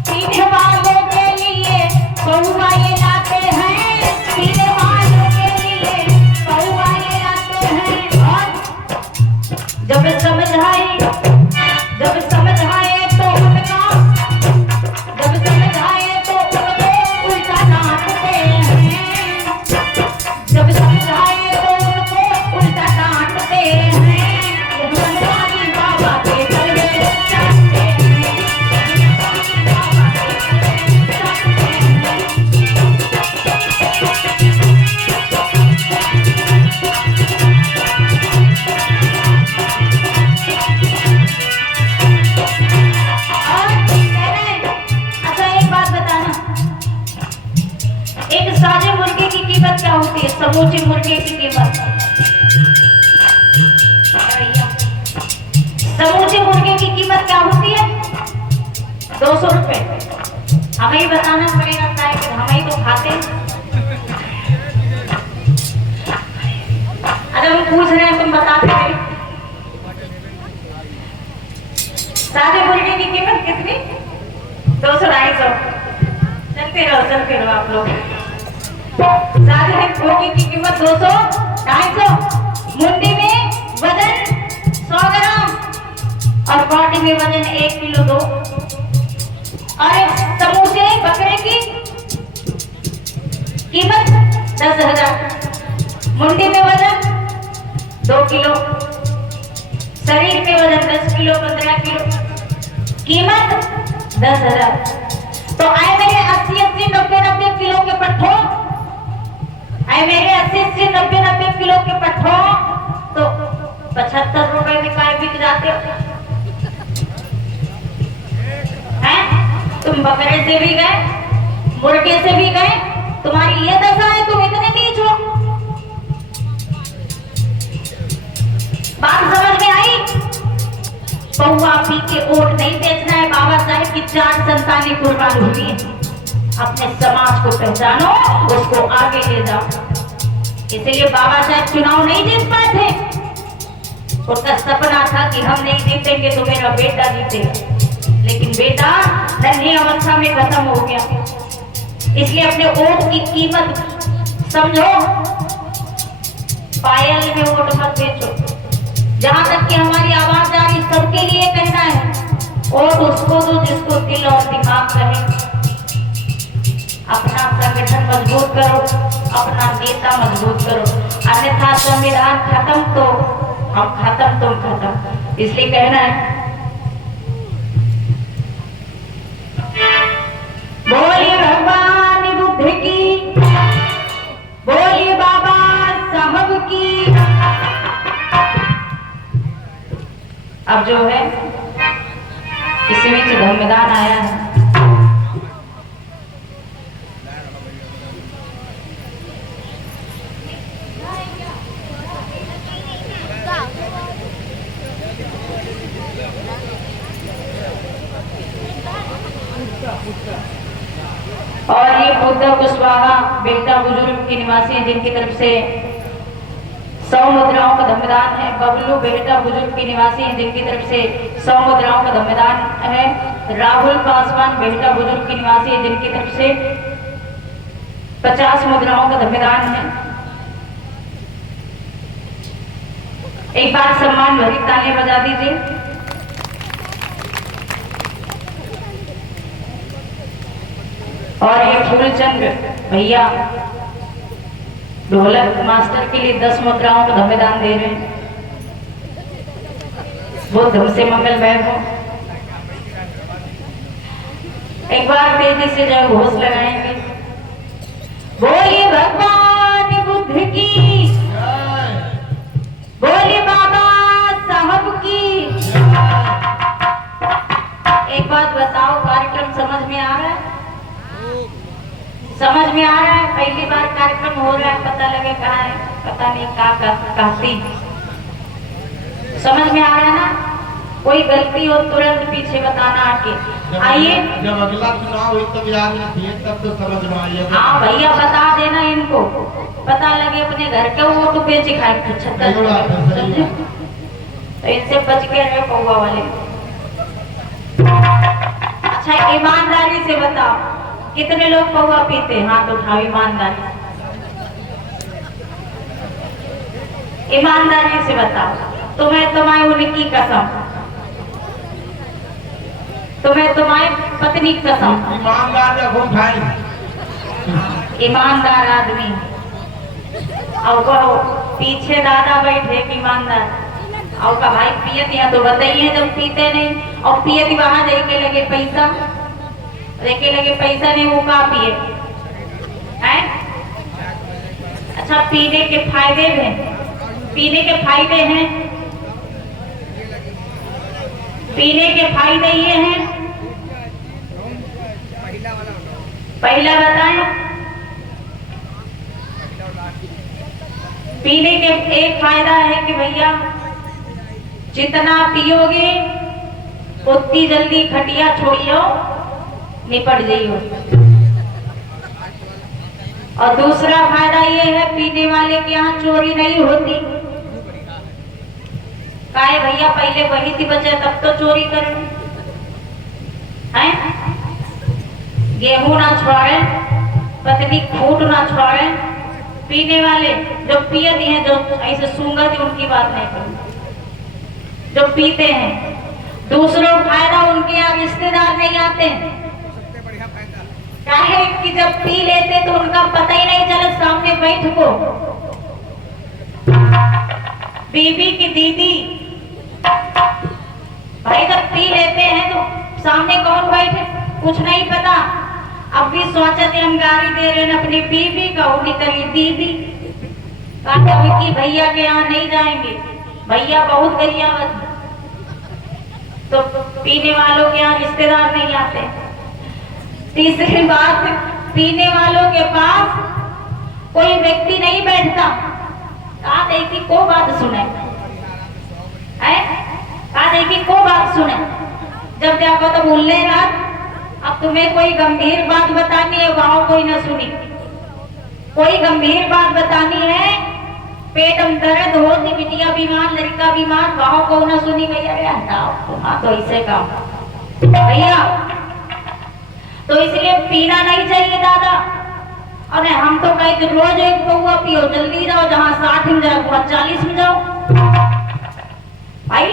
पीने वालों के लिए पौवा ये लाते हैं। पीने वालों के लिए पौवा ये लाते हैं। और जब समझ आए तो उनका, जब समझ आए तो उनको उल्टा डांटते हैं। जब समझ आए तो उनको उल्टा डांटते हैं। ये हनुमानी बाबा के तलवे चाटते हैं। हनुमानी बाबा के तलवे चाटते हैं। और कह रहे हैं, अच्छा एक बात बताना, एक साजे मुर्गे की कीमत क्या होती है? समूचे मुर्गे की कीमत, समूचे मुर्गे की कीमत क्या होती है? 200 रुपए। हमें ही बताना पड़ेगा, कि हमें ही तो खाते हैं। अगर हम पूछ रहे हैं तुम बताते रहे। साजे मुर्गे की कीमत कितनी? 200-250। चलते रहो आप लोग। साजे मुर्गे की कीमत 200-250। मुंडी में वजन 100 ग्राम और बॉडी में वजन 1 किलो 2। और एक समूचे बकरे की कीमत 10,000। मुंडी में वजन 2 किलो, शरीर में वजन 10 किलो 15 किलो, कीमत 10,000। तो आए मेरे 80-80 90-90 किलो के पट्ठों, आए मेरे 80-80 90-90 किलो के पट्ठों, तो 75 रुपए में काय बिक जाते हो? हैं? तुम बकरे से भी गए, मुर्गे से भी गए, तुम्हारी ये दशा है, तुम इतने नीच हो। बात समझ में आई? पौवा पी के वोट नहीं बेचना है। बाबा साहेब की 4 संतानें कुर्बान हुई है। अपने समाज को पहचानो, उसको आगे ले जाओ। इसलिए बाबा साहेब चुनाव नहीं जीत पाए थे। उनका सपना था कि हम नहीं जीतेंगे तो मेरा बेटा जीतेगा, लेकिन बेटा नन्ही अवस्था में खत्म हो गया। इसलिए अपने वोट की कीमत समझो। पायल में वोट मत बेचो। जहां तक कि हमारी आवाज आ रही, सबके लिए कहना वोट उसको दो जिसको दिल और दिमाग रहे। अपना संगठन मजबूत करो, अपना नेता मजबूत करो, अन्यथा संविधान खत्म तो हम खत्म, तुम खत्म। इसलिए कहना है, बोलिए भगवान बुद्ध की, बोलिए बाबा साहब की। अब जो है इसमें से धर्मदान आया है। और ये बुद्ध कुशवाहा बेटा बुजुर्ग के निवासी हैं, जिनकी तरफ से 100 मुद्राओं का धम्मदान है। बबलू बेटा बुजुर्ग के निवासी हैं, जिनकी तरफ से 100 मुद्राओं का धम्मदान है। राहुल पासवान बेटा बुजुर्ग के निवासी हैं, जिनकी तरफ से 50 मुद्राओं का धम्मदान है। एक बार सम्मान भरी तालियां बजा दीजिए। और ये फूलचंद भैया ढोलक मास्टर के लिए 10 मुद्राओं का धम्मदान दे रहे हैं। वो धम से मंगलमय हो। एक बार तेजी से जो घोष लगाएंगे, बोलिए भगवान बुद्ध की, बोलिए बाबा साहब की। एक बात बताओ, कार्यक्रम समझ में आ रहा है? समझ में आ रहा है? पहली बार कार्यक्रम हो रहा है, पता लगे कहाँ है, पता नहीं कहती। समझ में आ रहा है ना? कोई गलती हो तुरंत पीछे बताना आके। आइए, जब अगला चुनाव हुई तब याद रखिए, तब तो समझ में आइएगा। हाँ भैया बता देना इनको, पता लगे अपने घर के वोट बेचे खाए। तो इनसे बच के रहे पौवा वाले। अच्छा ईमानदारी से बताओ, कितने लोग पौवा पीते? हाथ उठाओ ईमानदारी, ईमानदारी से बताओ। तुम्हें उनकी कसम, तुम्हारी पत्नी कसम। ईमानदार या घूम खाए, ईमानदार आदमी। और कहो पीछे दादा बैठे ईमानदार, और का भाई पियत या तो बताइए जब पीते नहीं। और पियत वहां देके लगे पैसा, देखे लगे पैसा नहीं, वो का पिए हैं? अच्छा पीने के फायदे हैं, पीने के फायदे हैं, पीने के फायदे ये हैं। पहला बताएं, पीने के एक फायदा है कि भैया जितना पियोगे उतनी जल्दी खटिया छोड़ियो निपट जाइयो। और दूसरा फायदा ये है, पीने वाले के यहाँ चोरी नहीं होती। काहे भैया, पहले वही थी बचे तब तो चोरी करें हैं? गेहूं ना छोड़े, पत्नी खूट ना छोड़े। पीने वाले जो पिए दिए, जो ऐसे सूंगा थी उनकी बात नहीं करूं, जो पीते हैं। दूसरों फायदा, उनके यहाँ रिश्तेदार नहीं आते। काहे कि जब पी लेते तो उनका पता ही नहीं चले सामने बैठ को। बीबी की दीदी भाई जब पी लेते हैं तो सामने कौन बैठे कुछ नहीं पता। अब भी सोचा थे हम गाड़ी दे रहे हैं अपनी बीबी का, वो निकली दीदी। कहा कि भैया के यहाँ नहीं जाएंगे, भैया बहुत गरियावत। तो पीने वालों के यहाँ रिश्तेदार नहीं आते। तीसरी बात, पीने वालों के पास कोई व्यक्ति नहीं बैठता। कहा देखी को बात सुने है, कहा देखी को बात सुने। जब देखो तो भूलने ना। अब तुम्हें कोई गंभीर बात बतानी है, गाँव कोई ना सुनी। कोई गंभीर बात बतानी है, पेट में दर्द हो, बिटिया बीमार, लड़का बीमार, गाँव को ना सुनी। भैया हटाओ, हाँ तो ऐसे काम भैया। तो इसलिए पीना नहीं चाहिए दादा। और हम तो कहते रोज एक पौवा पियो, जल्दी जाओ, जहाँ 60 में जाओ वहाँ 40 में जाओ भाई।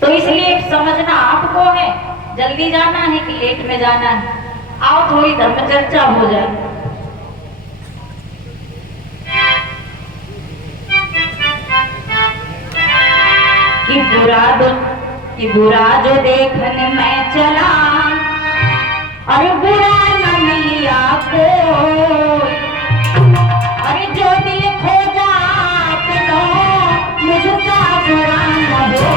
तो इसलिए समझना को है जल्दी जाना है कि लेट में जाना है? आओ थोड़ी धर्म चर्चा हो जाए। कि बुरा जो देखने में चला और बुरा न मिला को, अरे जो दिल खो जात लो मुझका बुरा न हो।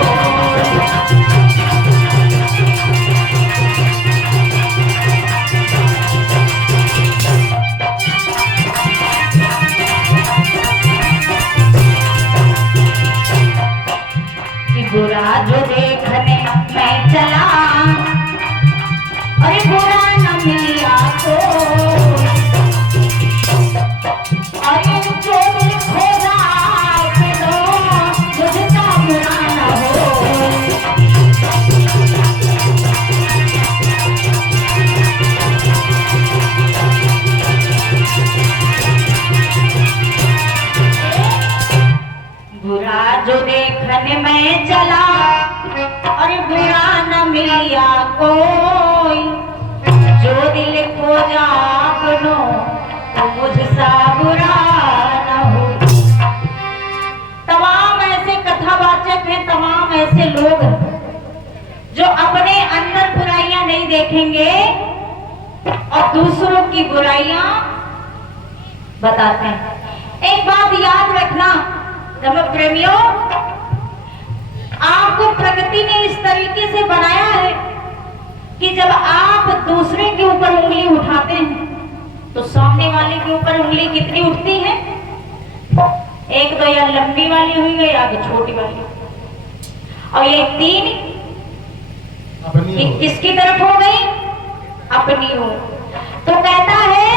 बुरा जो देखने में चला अरे बुरा न मिला को, अरे जो दिल खो जात लो मुझका बुरा न हो। बुरा जो देखने में चला और बुरा न मिला कोई, जो दिल खो जानो तो मुझसा बुरा न हो। तमाम ऐसे कथावाचक हैं, तमाम ऐसे लोग हैं जो अपने अंदर बुराइयां नहीं देखेंगे और दूसरों की बुराइयां बताते हैं। एक बात याद रखना धर्म प्रेमियों, आपको प्रकृति ने इस तरीके से बनाया है कि जब आप दूसरे के ऊपर उंगली उठाते हैं तो सामने वाले के ऊपर उंगली कितनी उठती है? एक तो या लंबी वाली हुई गई या छोटी वाली, और ये तीन किसकी तरफ हो गई? अपनी हो। तो कहता है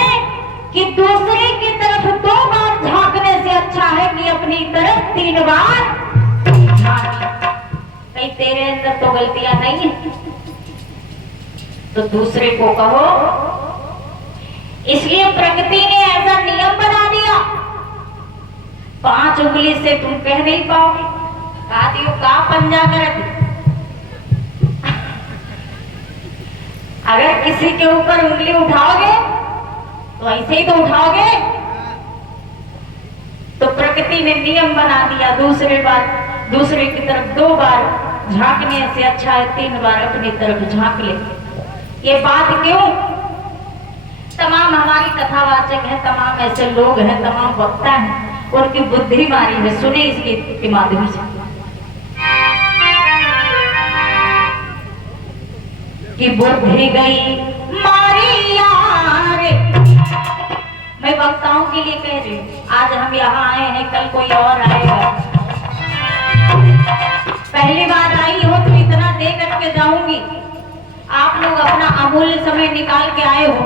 कि दूसरे की तरफ 2 बार झांकने से अच्छा है कि अपनी तरफ 3 बार झांक। कहीं तेरे अंदर तो गलतियां नहीं है तो दूसरे को कहो। इसलिए प्रकृति ने ऐसा नियम बना दिया, 5 उंगली से तुम कह नहीं पाओगे। कहा दियो का पंजा कर अगर किसी के ऊपर उंगली उठाओगे तो ऐसे ही तो उठाओगे। तो प्रकृति ने नियम बना दिया, दूसरे की तरफ 2 बार झांकने से अच्छा है 3 बार अपनी तरफ झांक ले। ये बात क्यों? तमाम हमारी कथावाचक हैं, तमाम ऐसे लोग हैं, तमाम वक्ता हैं, उनकी बुद्धि मारी है। सुने इस गीत के माध्यम से कि बुद्धि गई मारी यार। मैं वक्ताओं के लिए कह रही हूँ, आज हम यहाँ आए हैं, कल कोई और आएगा। पहली बार आई हो तो इतना दे करके जाऊंगी। आप लोग अपना अमूल्य समय निकाल के आए हो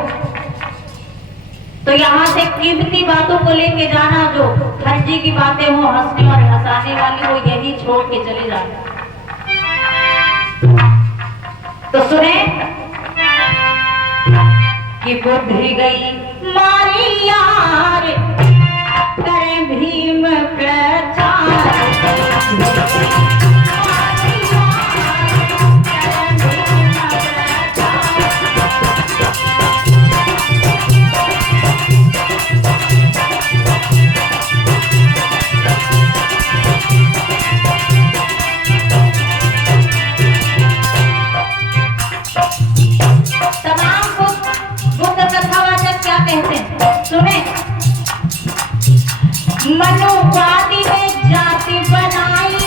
तो यहाँ से कीमती बातों को लेके जाना, जो फर्जी की बातें हो, हंसने और हंसाने वाली हो, यही छोड़ के चले जाना। तो सुने कि बुद्धि गई मारी यार, करें भीम प्रचार। मनुवादी ने जाति बनाई,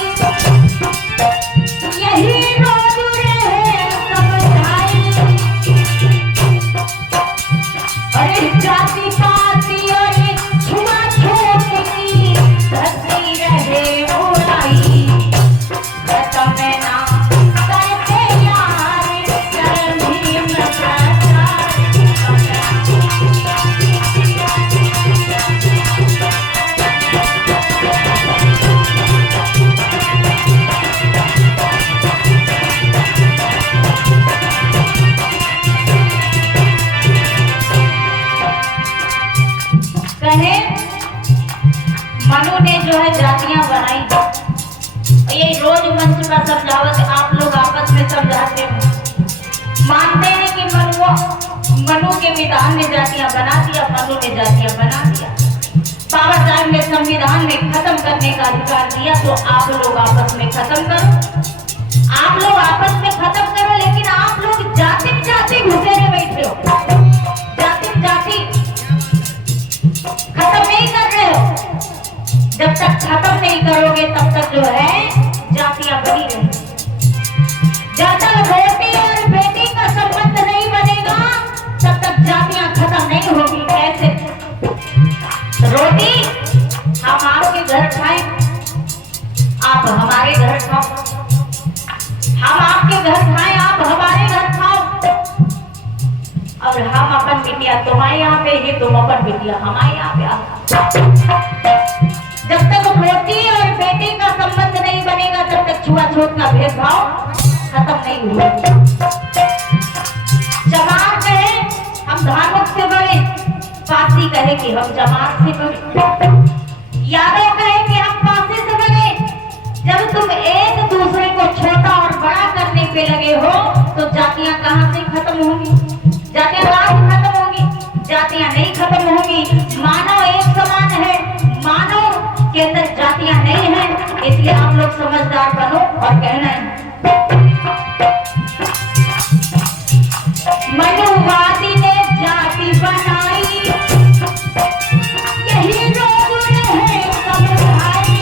यही रोज रहे समझाई। अरे जाति पाति और छुआछूत की धरती रहे उड़ाई। खत्म ना करते यार कर भीम प्रचार। मनु ने जो है जातियां बनाई, ये रोज मंच पर समझावत आप लोग आपस में समझाते हो, मानते हैं कि मनु के विधान ने जातियां बना दिया, मनु ने जातियां बना दिया। बाबा साहब ने संविधान में खत्म करने का अधिकार दिया, तो आप लोग आपस में खत्म करो, आप लोग आपस में खत्म करो। लेकिन आप लोग जाति जाति घुसे में बैठे हो, जाति जाति खत्म नहीं कर रहे हो। जब तक खत्म नहीं करोगे तब तक जो है जातियां बनी रहेंगी। जब तक रोटी और बेटी का संबंध नहीं बनेगा तब तक जातियां खत्म नहीं होगी। कैसे? रोटी हम आपके घर खाएं, आप हमारे घर खाओ, हम आपके घर खाएं, आप हमारे घर खाओ, और हम अपन बिटिया तुम्हारे यहाँ पे, ये तुम अपन बिटिया हमारे यहाँ पे आओ। जब तक रोटी और बेटी का संबंध नहीं बनेगा तब तक छुआछूत का भेदभाव खत्म नहीं हुआ। चमार कहे हम धार्मिक से बड़े, पासी कहे कि हम जमात से बड़े, यादव कहे कि हम पासी से बड़े। जब तुम एक दूसरे को छोटा और बड़ा करने पे लगे हो तो जातियां कहां से खत्म होंगी? जातियां कहां से खत्म होंगी? जातियां नहीं खत्म होंगी। मानव एक समान है, मानव के अंदर जातियां नहीं है। इसलिए आप लोग समझदार बनो और कहना है मनुवादी ने जाति बनाई, यही रोग है सब भाई।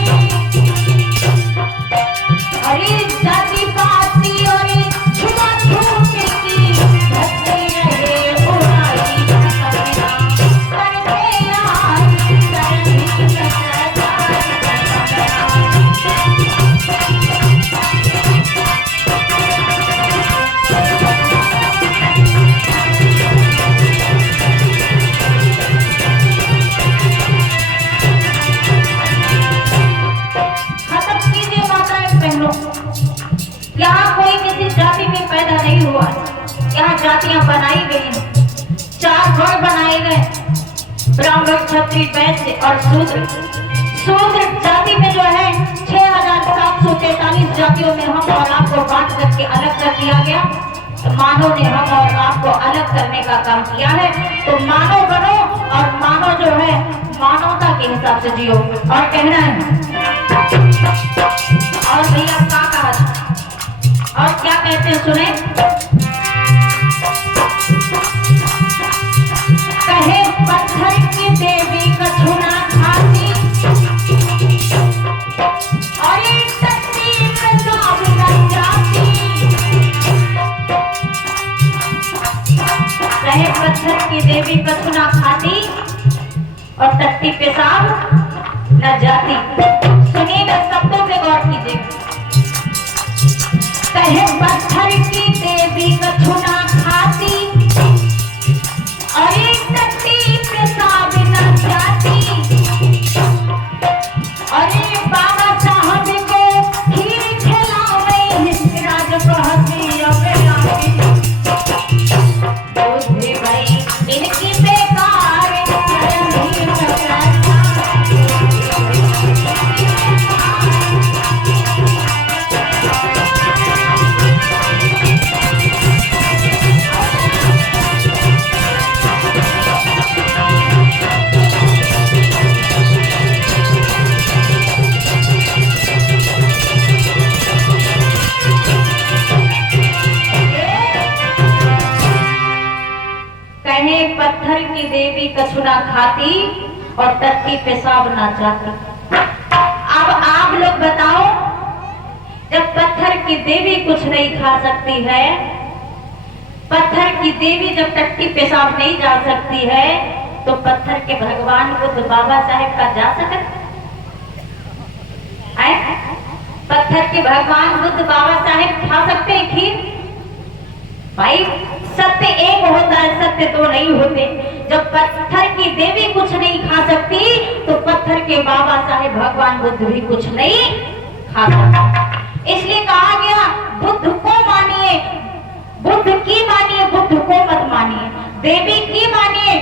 अरे जाति पाती और छुआछूत की धरती रहे बुराई, करके आई यहाँ कोई किसी जाति में पैदा नहीं हुआ, यहाँ जातियां बनाई गई, चार वर्ण बनाए गए, ब्राह्मण, क्षत्रिय, वैश्य और शूद्र। शूद्र जाति में जो है 6743 जातियों में हम और आपको बांट करके अलग कर दिया गया। मानव ने हम और आपको अलग करने का काम किया है। तो मानव बनो और मानव जो है मानवता के हिसाब से जियो। और कहना है और भैया क्या कहा और क्या कहते हैं सुने? कहे पत्थर की देवी कछुना खाती और एक टट्टी में दाब लग जाती। कहे पत्थर की देवी कछुना खाती और टट्टी पेशाब न जाती। सुनिए मैं शब्दों पे गौर कीजिएगा। कहे पत्थर की देवी कछुना खाती और एक टट्टी पेशाब न जाती। अरे बाबा साहब को खीर खिलावे राजबहती अबेलागी। बुद्धि भाई इनकी बेकार नहीं करता। पत्थर की देवी कछुना खाती और टट्टी पेशाब ना जाती। अब आप लोग बताओ, जब पत्थर की देवी कुछ नहीं खा सकती है, पत्थर की देवी जब टट्टी पेशाब नहीं जा सकती है, तो पत्थर के भगवान बुद्ध बाबा साहेब का जा सकता है? पत्थर के भगवान बुद्ध बाबा साहेब खा सकते हैं खीर? भाई सत्य एक होता है, सत्य दो नहीं होते। जब पत्थर की देवी कुछ नहीं खा सकती तो पत्थर के बाबा साहेब भगवान बुद्ध भी कुछ नहीं खा सकते। इसलिए कहा गया बुद्ध को मानिए, बुद्ध की मानिए, बुद्ध को मत मानिए। देवी की मानिए,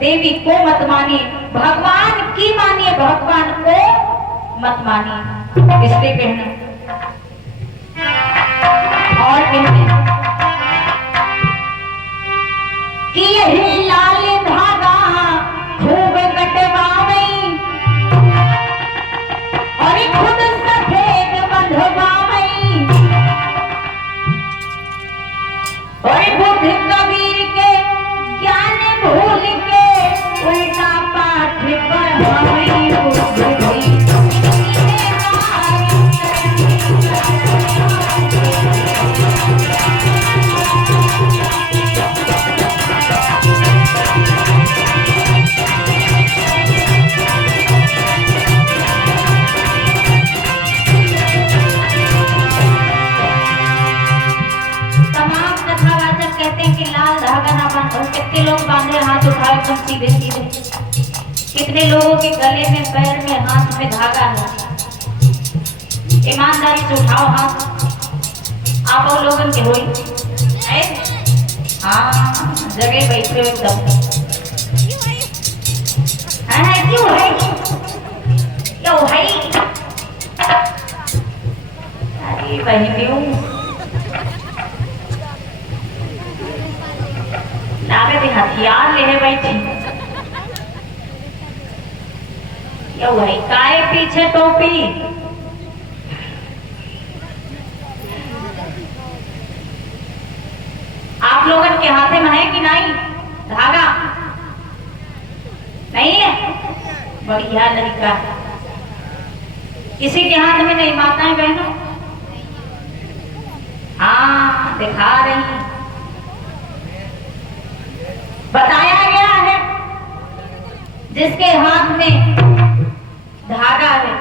देवी को मत मानिए। भगवान की मानिए, भगवान को मत मानिए। इसलिए कहना कितने लोगों के गले में, पैर में, हाथ में धागा है? ईमानदारी से उठाओ हाथ। आप और लोगन के होई है? हाँ, जगह बैठे हो एकदम। क्यों है? क्यों है? अरे बहनियों, लागत हथियार ले बैठी। क्या हुआ? काहे पीछे टोपी? आप लोगन के हाथे में है कि नहीं धागा? नहीं है? बढ़िया लड़का। किसी के हाथ में नहीं? माताएं बहनों, हाँ दिखा रही। बताया गया है जिसके हाथ में धागा है,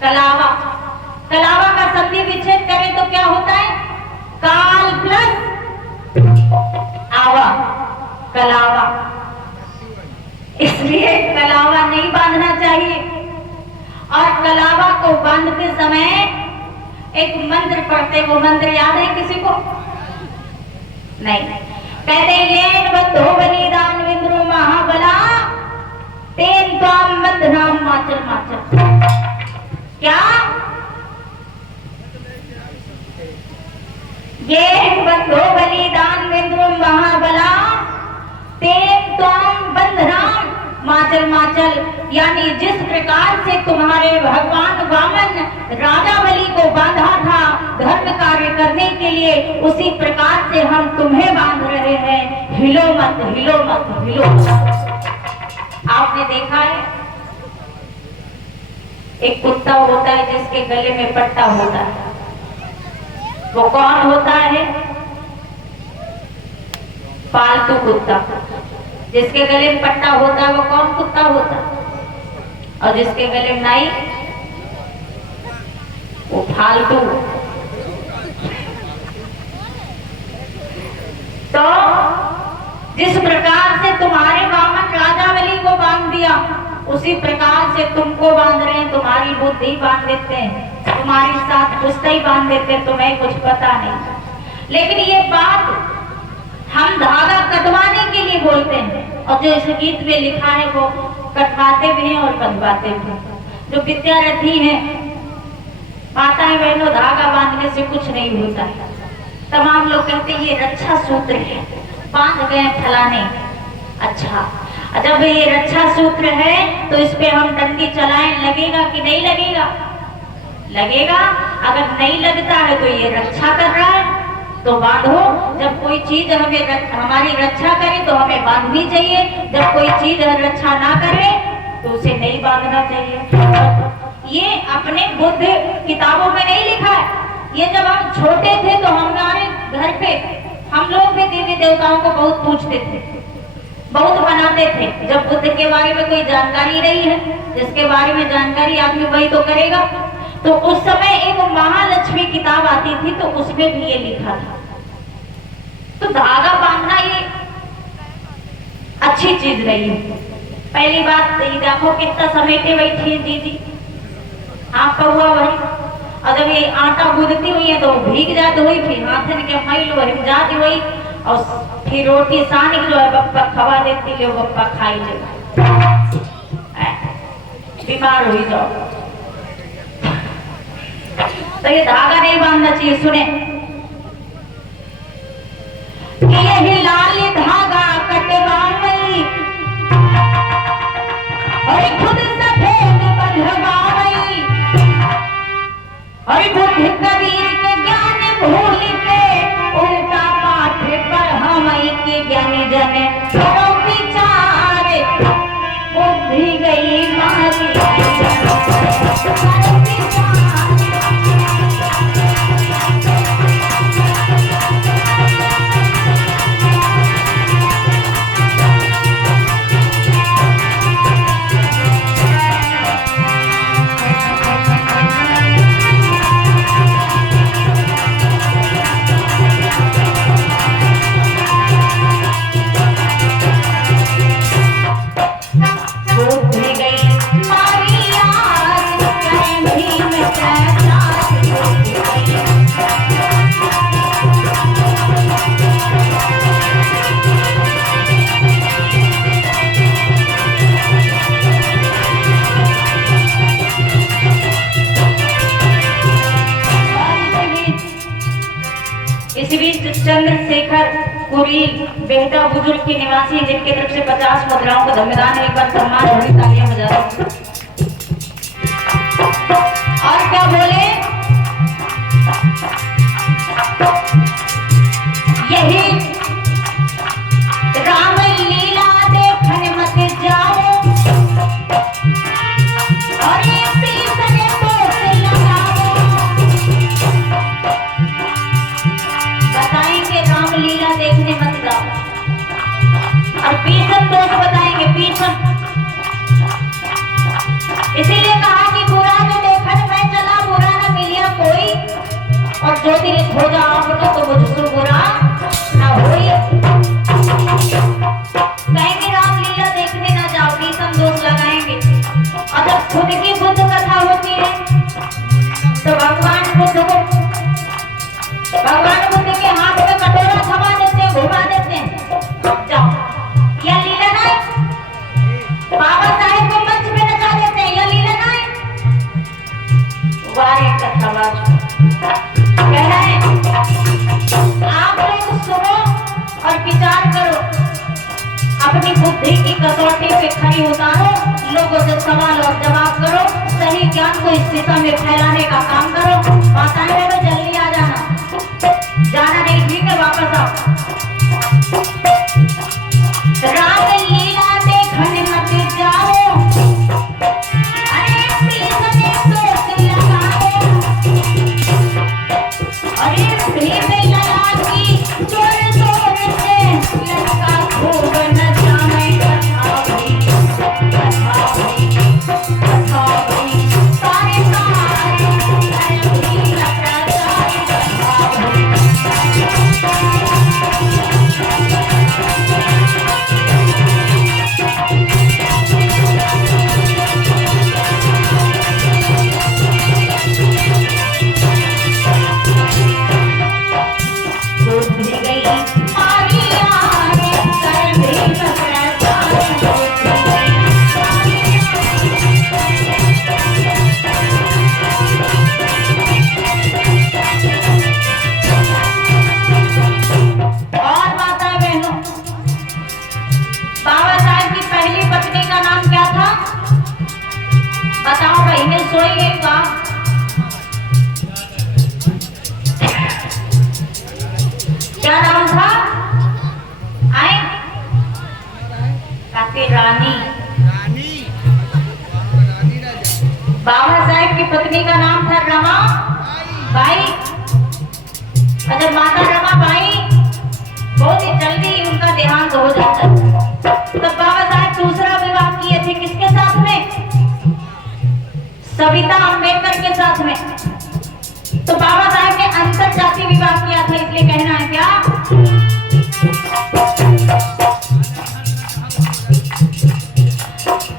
कलावा। कलावा का संधि विच्छेद करें तो क्या होता है? काल प्लस आवा, कलावा। इसलिए कलावा नहीं बांधना चाहिए। और कलावा को बांधते समय एक मंत्र पढ़ते, वो मंत्र याद है किसी को? नहीं। कहते येन बद्धो बलिदान विंद्रो महाबला तेन त्वाम बद्धनाम माचल माचल। क्या? येन बद्धो बलिदान विंद्रो महाबला तेन त्वाम बद्धनाम माचल माचल। यानी जिस प्रकार से तुम्हारे भगवान वामन राजा बलि को बांधा था धर्म कार्य करने के लिए, उसी प्रकार से हम तुम्हें बांध रहे हैं। हिलो मत, हिलो मत, हिलो मत। आपने देखा है एक कुत्ता होता है जिसके गले में पट्टा होता है, वो कौन होता है? पालतू कुत्ता। जिसके गले में पट्टा होता है वो कौन कुत्ता होता है? और जिसके गले में नहीं, वो फालतू। तो जिस प्रकार से तुम्हारे वामन राजा बलि को बांध दिया, उसी प्रकार से तुमको बांध रहे हैं। तुम्हारी बुद्धि बांध देते हैं, तुम्हारी साथ पुस्तक बांध देते हैं, तुम्हें कुछ पता नहीं। लेकिन ये बात हम धागा कटवाने के लिए बोलते हैं, और जो इस गीत में लिखा है वो कटवाते भी हैं और बंधवाते भी हैं। जो विद्यार्थी हैं, माताएं बहनों, धागा बांधने से कुछ नहीं होता है। तमाम लोग कहते हैं ये रक्षा सूत्र है, बांध गए फलाने। अच्छा, जब ये रक्षा सूत्र है तो इस पे हम डंडी चलाएं, लगेगा कि नहीं लगेगा? लगेगा। अगर नहीं लगता है तो ये रक्षा कर रहा है तो बांधो। जब कोई चीज हमारी रक्षा करे तो हमें बांधनी चाहिए। जब कोई चीज रक्षा ना करे तो उसे नहीं बांधना चाहिए। ये अपने बुद्ध किताबों में नहीं लिखा है। ये जब हम छोटे थे तो हमारे घर पे हम लोग भी देवी देवताओं को बहुत पूछते थे, बहुत बनाते थे। जब बुद्ध के बारे में कोई जानकारी नहीं है, जिसके बारे में जानकारी आदमी वही तो करेगा। तो उस समय एक महालक्ष्मी किताब आती थी, तो उसमें भी ये लिखा था। तो धागा बांधना ये अच्छी चीज रही है। पहली बात ये देखो कितना समेटे बैठी है दीदी, हाँ पहुआ वही। और जब ये आटा गूंदती हुई है तो भीग जाती हुई, फिर हाथन के मैल वही जाती हुई, और फिर रोटी सान जो है बप्पा खवा देती, लो बप्पा खाई जो बीमार हुई जाओ। तो ये धागा नहीं बांधना चाहिए। सुने कि यही लाल धागा कटवाई और खुद सफेद बंधवाई, और बुद्ध कबीर के ज्ञान भूल के उल्टा पाठ पर हम के ज्ञानी जने करो विचार, बुद्धि गई मारी। इसी बीच चंद्रशेखर कुरील बेहटा बुजुर्ग के निवासी जिनकी तरफ से 50 मुद्राओं का धन्यवाद है। एक बार सम्मान भरी तालियां बजा दो। और क्या बोले, यही राम लीला देखन मत जाओ और पीछे दोष लगाओ। बताएंगे राम लीला देखने मत जाओ और पीछे दोष बताएंगे पीछे। इसीलिए कहा कि बुरा न देखन मैं चला बुरा न मिलिया कोई और जो दिल खोजा आपने तो मुझसे बुरा न होई। कहेंगे राम लीला देखने ना जाओ, भीषण दोष लगाएंगे। और जब खुद की बुद्ध कथा होती है तो भगवान बुद्ध के हाथ में कटोरा थमा देते हैं, घुमा देते हैं। जाओ, यह लीला ना है। बाबा साहेब को मंच पे नचा देते हैं, यह लीला ना है। वारे कथावाच कह रहे हैं आप लोग सुनो और विचार करो, अपनी बुद्धि की कसौटी पे खरी उतारो, लोगों से सवाल और जवाब करो, सही ज्ञान को इस दिशा में फैलाने का काम करो। माताएं बहनों जल्दी आ जाना, जाना नहीं, ठीक है, वापस आओ। राम लीला देखन मत जाओ अरे पीछे दोष लगाओ। अरे भीम लगा की जोर जोर से लड़का खूब न जाने कथा हुई सारे सोइएगा। क्या नाम था? आए काके रानी। बाबा साहेब की पत्नी का नाम था रमा बाई। अगर माता रमा बाई बहुत ही जल्दी उनका देहांत हो जाता है, तब बाबा साहेब दूसरा विवाह किए थे किसके साथ में? सविता अम्बेडकर के साथ में। तो बाबा साहेब ने अंतर जाति विवाह किया था, इसलिए कहना है क्या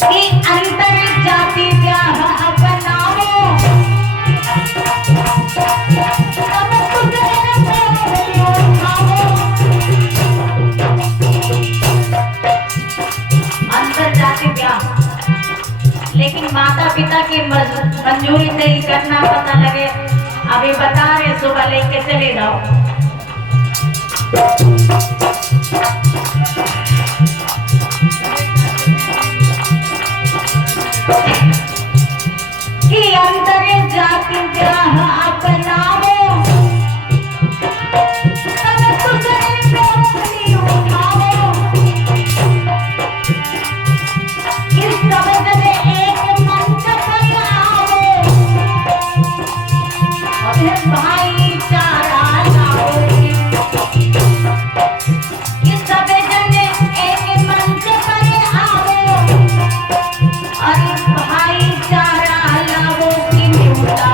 कि अंतर जाति विवाह अपनाओ तब तुझे उठाओ। अंतर जाति विवाह लेकिन माता पिता की मंजूरी से ही करना, पता लगे अभी बता रहे सुबह लेके चले जाओ। कि अंतर जाति विवाह अपनाओ तब तुझे उठाओ। इस समझ में एक मंच पर आओ और भाईचारा लाओ। इस सब जने एक मंच पर आओ और भाईचारा लाओ की मिलता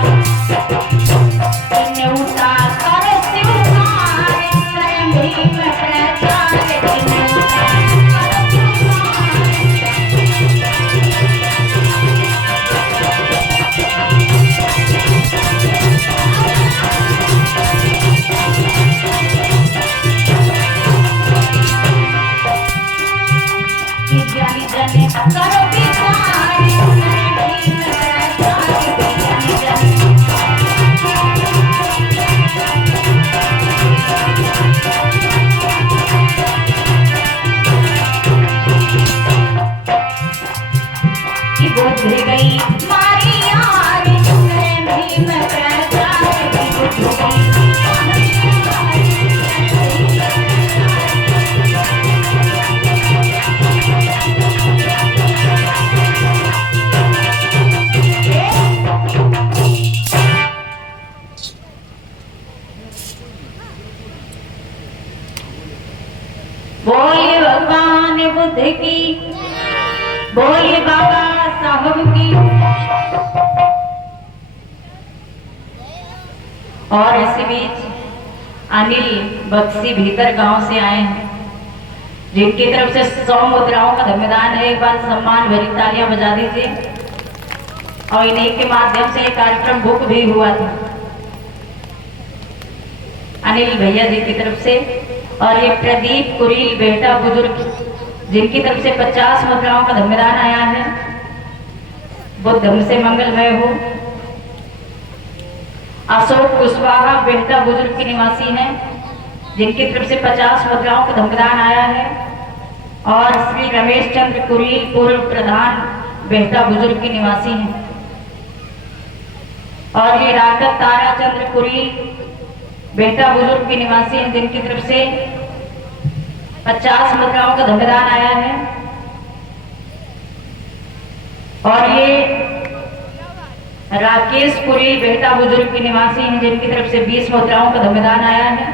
बुद्ध की, बोलिए बाबा साहब की। और इसी बीच अनिल बक्सी भीतर गांव से आए हैं, जिनकी तरफ से 100 मुद्राओं का धन्यवाद है। एक बार सम्मान भरी तालियां बजा दीजिए। और इन्हीं के माध्यम से एक कार्यक्रम बुक भी हुआ था अनिल भैया जी की तरफ से। और ये प्रदीप कुरील बेटा बुजुर्ग, जिनकी तरफ से 50 मुद्राओं का धन्यवाद आया है। बुद्ध धर्म से मंगलमय हो। अशोक कुशवाहा बेटा बुजुर्ग के निवासी हैं, जिनकी तरफ से 50 मुद्राओं का धन्यवाद आया है। और श्री रमेश चंद्र कुरील पूर्व प्रधान बेटा बुजुर्ग के निवासी हैं। और ये राकत तारा चंद्र कुरील बेटा बुजुर्ग के निवासी हैं, जिनकी तरफ से 50 मुद्राओं का धन्यवाद आया है। और ये राकेश कुरील बेटा बुजुर्ग के निवासी हैं, जिनकी तरफ से 20 मुद्राओं का धन्यवाद आया है।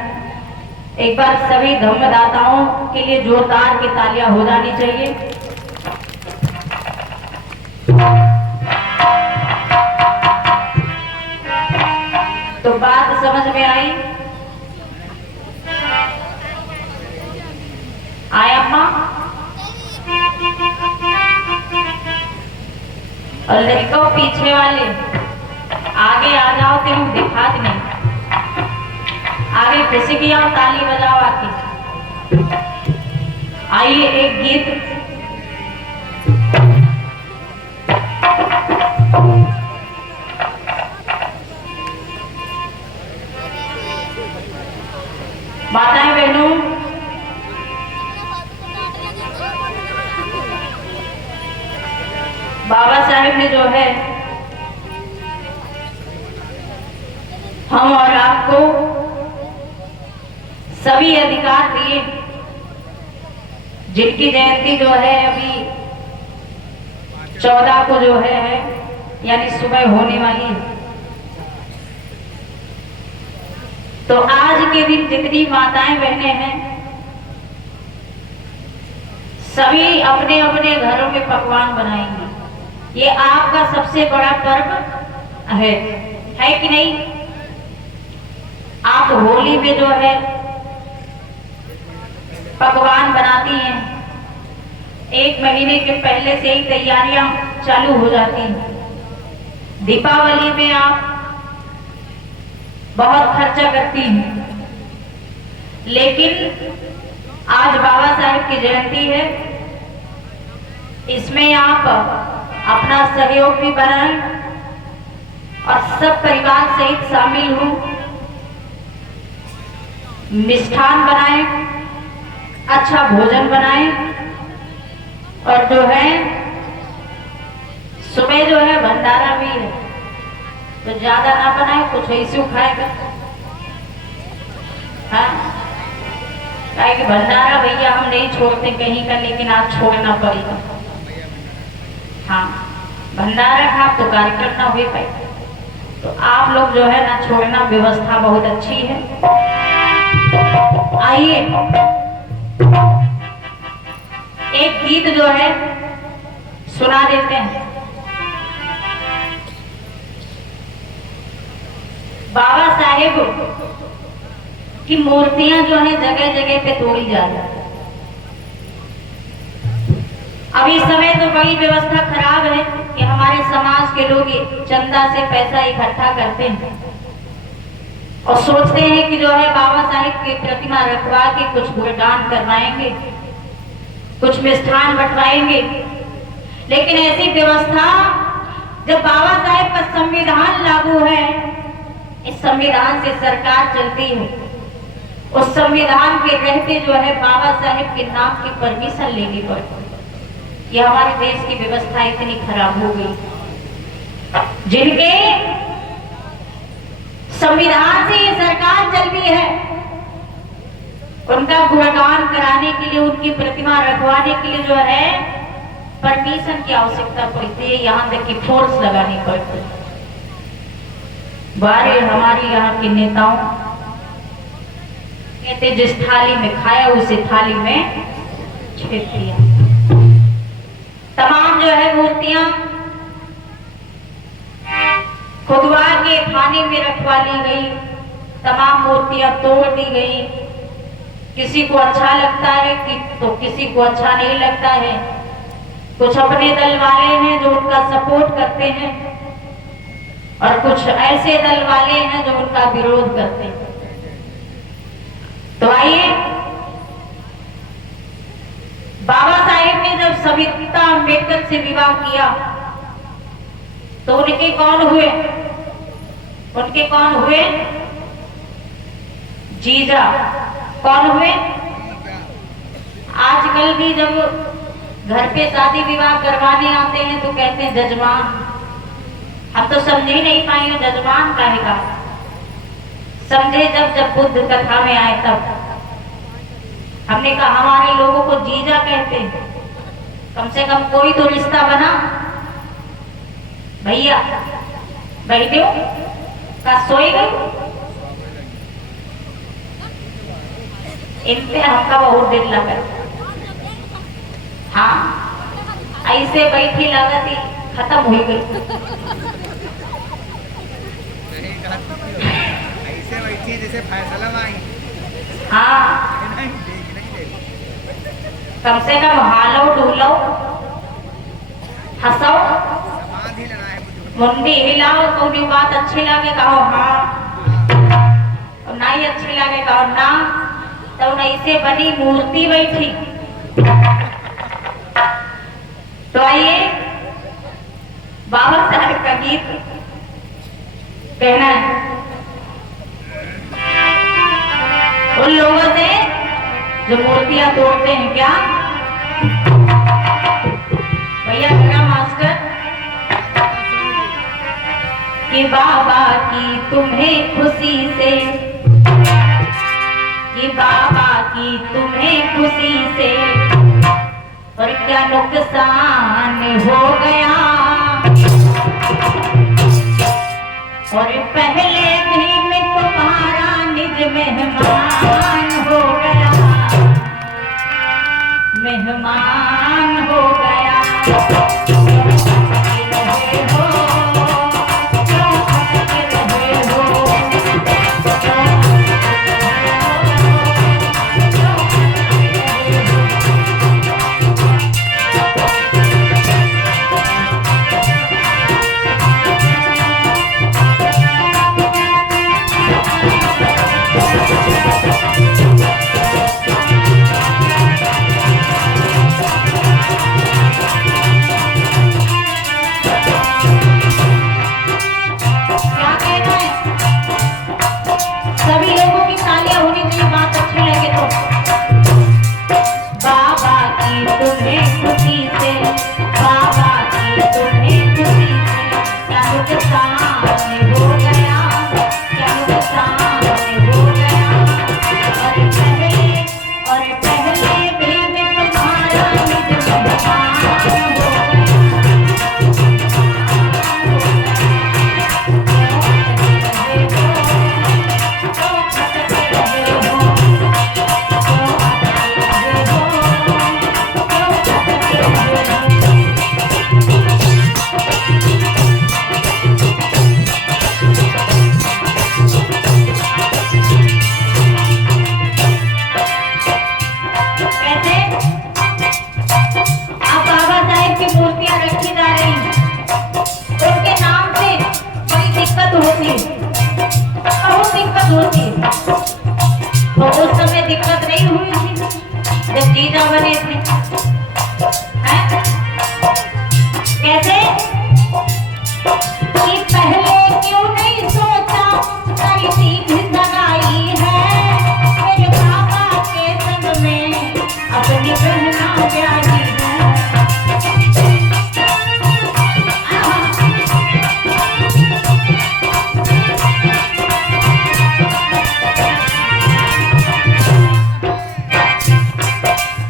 एक बार सभी धर्मदाताओं के लिए जोरदार की तालियां हो जानी चाहिए। तो बात समझ में आई? आया अम्मा? और लड़कों पीछे वाले आगे आ जाओ, तेरे दिखात नहीं। आगे खुशी की आओ, ताली बजाओ आके। आइए एक गीत माताएं बहनों, बाबा साहेब ने जो है हम और आपको सभी अधिकार दिए, जिनकी जयंती जो है अभी 14 को जो है यानी सुबह होने वाली है। तो आज के दिन जितनी माताएं बहनें हैं, सभी अपने अपने घरों में पकवान बनाएंगी। ये आपका सबसे बड़ा पर्व है कि नहीं? आप होली में जो है पकवान बनाती हैं, 1 महीने के पहले से ही तैयारियां चालू हो जाती हैं। दीपावली में आप बहुत खर्चा करती हैं, लेकिन आज बाबा साहेब की जयंती है, इसमें आप अपना सहयोग भी बनाएं और सब परिवार सहित शामिल हो। मिष्ठान बनाएं, अच्छा भोजन बनाएं और जो है सुबह जो है भंडारा भी है, तो ज्यादा ना बनाए, कुछ ऐसे खाएगा। हाँ, कि भंडारा भैया हम नहीं छोड़ते कहीं का, लेकिन आज छोड़ना पड़ेगा। हाँ, भंडारा खा तो कार्यक्रम ना हो पाए, तो आप लोग जो है ना छोड़ना, व्यवस्था बहुत अच्छी है। आइए एक गीत जो है सुना देते हैं। बाबा साहेब की मूर्तियां जो है जगह जगह पे तोड़ी जा रही है। अब इस समय तो बड़ी व्यवस्था खराब है कि हमारे समाज के लोग चंदा से पैसा इकट्ठा करते हैं और सोचते हैं कि जो है बाबा साहेब की प्रतिमा रखवा के कुछ गुणगान करवाएंगे, कुछ मिष्ठान बंटवाएंगे। लेकिन ऐसी व्यवस्था, जब बाबा साहेब का संविधान लागू है, इस संविधान से सरकार चलती है, उस संविधान के रहते जो है बाबा साहेब के नाम की परमिशन लेनी पड़ती है। ये हमारे देश की व्यवस्था इतनी खराब हो गई, जिनके संविधान से ये सरकार चलती है, उनका गुणगान कराने के लिए, उनकी प्रतिमा रखवाने के लिए जो है परमिशन की आवश्यकता पड़ती है, यहाँ तक कि फोर्स लगानी पड़ती है। बारे हमारे यहाँ के नेताओं कहते जिस थाली में खाया उसी थाली में छेद दिया। जो है मूर्तियां खुदवा के थाने में रखवा ली गई, तमाम मूर्तियां तोड़ दी गई। किसी को अच्छा लगता है कि तो किसी को अच्छा नहीं लगता है। कुछ अपने दल वाले हैं जो उनका सपोर्ट करते हैं और कुछ ऐसे दल वाले हैं जो उनका विरोध करते हैं। तो आइए, बाबा साहेब ने जब सविता अम्बेडकर से विवाह किया तो उनके कौन हुए? उनके कौन हुए? जीजा। कौन हुए? आजकल भी जब घर पे शादी विवाह करवाने आते हैं तो कहते हैं जजमान। हम तो समझ ही नहीं पाए जजमान कहेगा, समझे जब बुद्ध कथा में आए तब। हमने कहा हमारे लोगों को जीजा कहते हैं, कम से कम कोई तो रिश्ता बना। भैया बैठे हो का सोई गई? इनसे हमका बहुत दिन लगा। हाँ, ऐसे बैठी लागत ही खत्म हो गई। ऐसे बैठी जैसे फैसला में आई। हाँ, कम से कम हालो डूलो हंसो समाधि लेना है मुझे। मुंडी हिलाओ, कोई बात अच्छी लगे कहो हाँ, और नहीं अच्छी लगे कहो ना। तो ऐसे बनी मूर्ति बैठी। तो आइए, बाबा साहब का गीत कहना है उन लोगों से जो मूर्तियां तोड़ते हैं। क्या भैया मेरा मास्टर कि बाबा की तुम्हें खुशी से, कि बाबा की तुम्हें खुशी से और क्या नुकसान हो गया। और पहले भी मैं तुम्हारा निज मेहमान हो गया, मेहमान हो गया। तो उस समय दिक्कत नहीं हुई थी जब जीजा बने थे। कैसे कि पहले क्यों नहीं सोचा सारी सीख लगाई है मेरे बाबा के संग में अपनी बहना प्यारी है।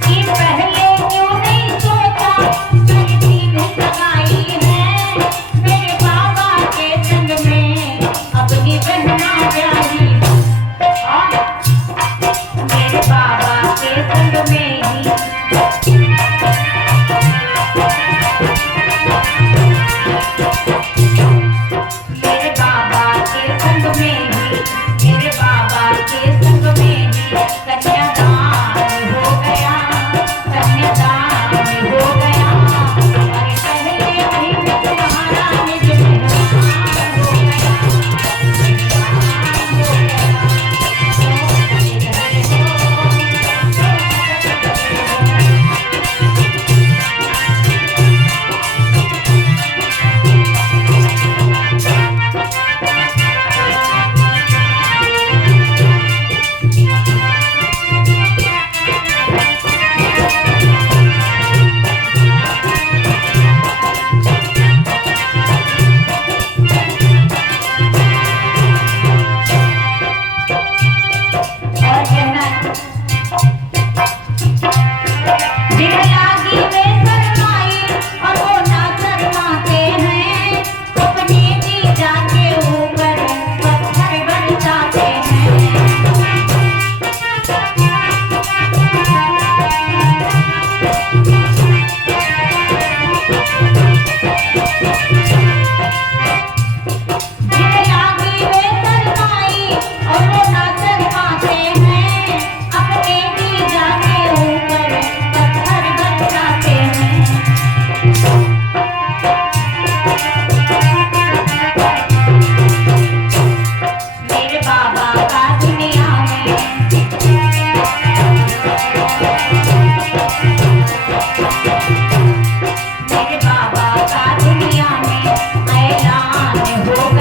कि पहले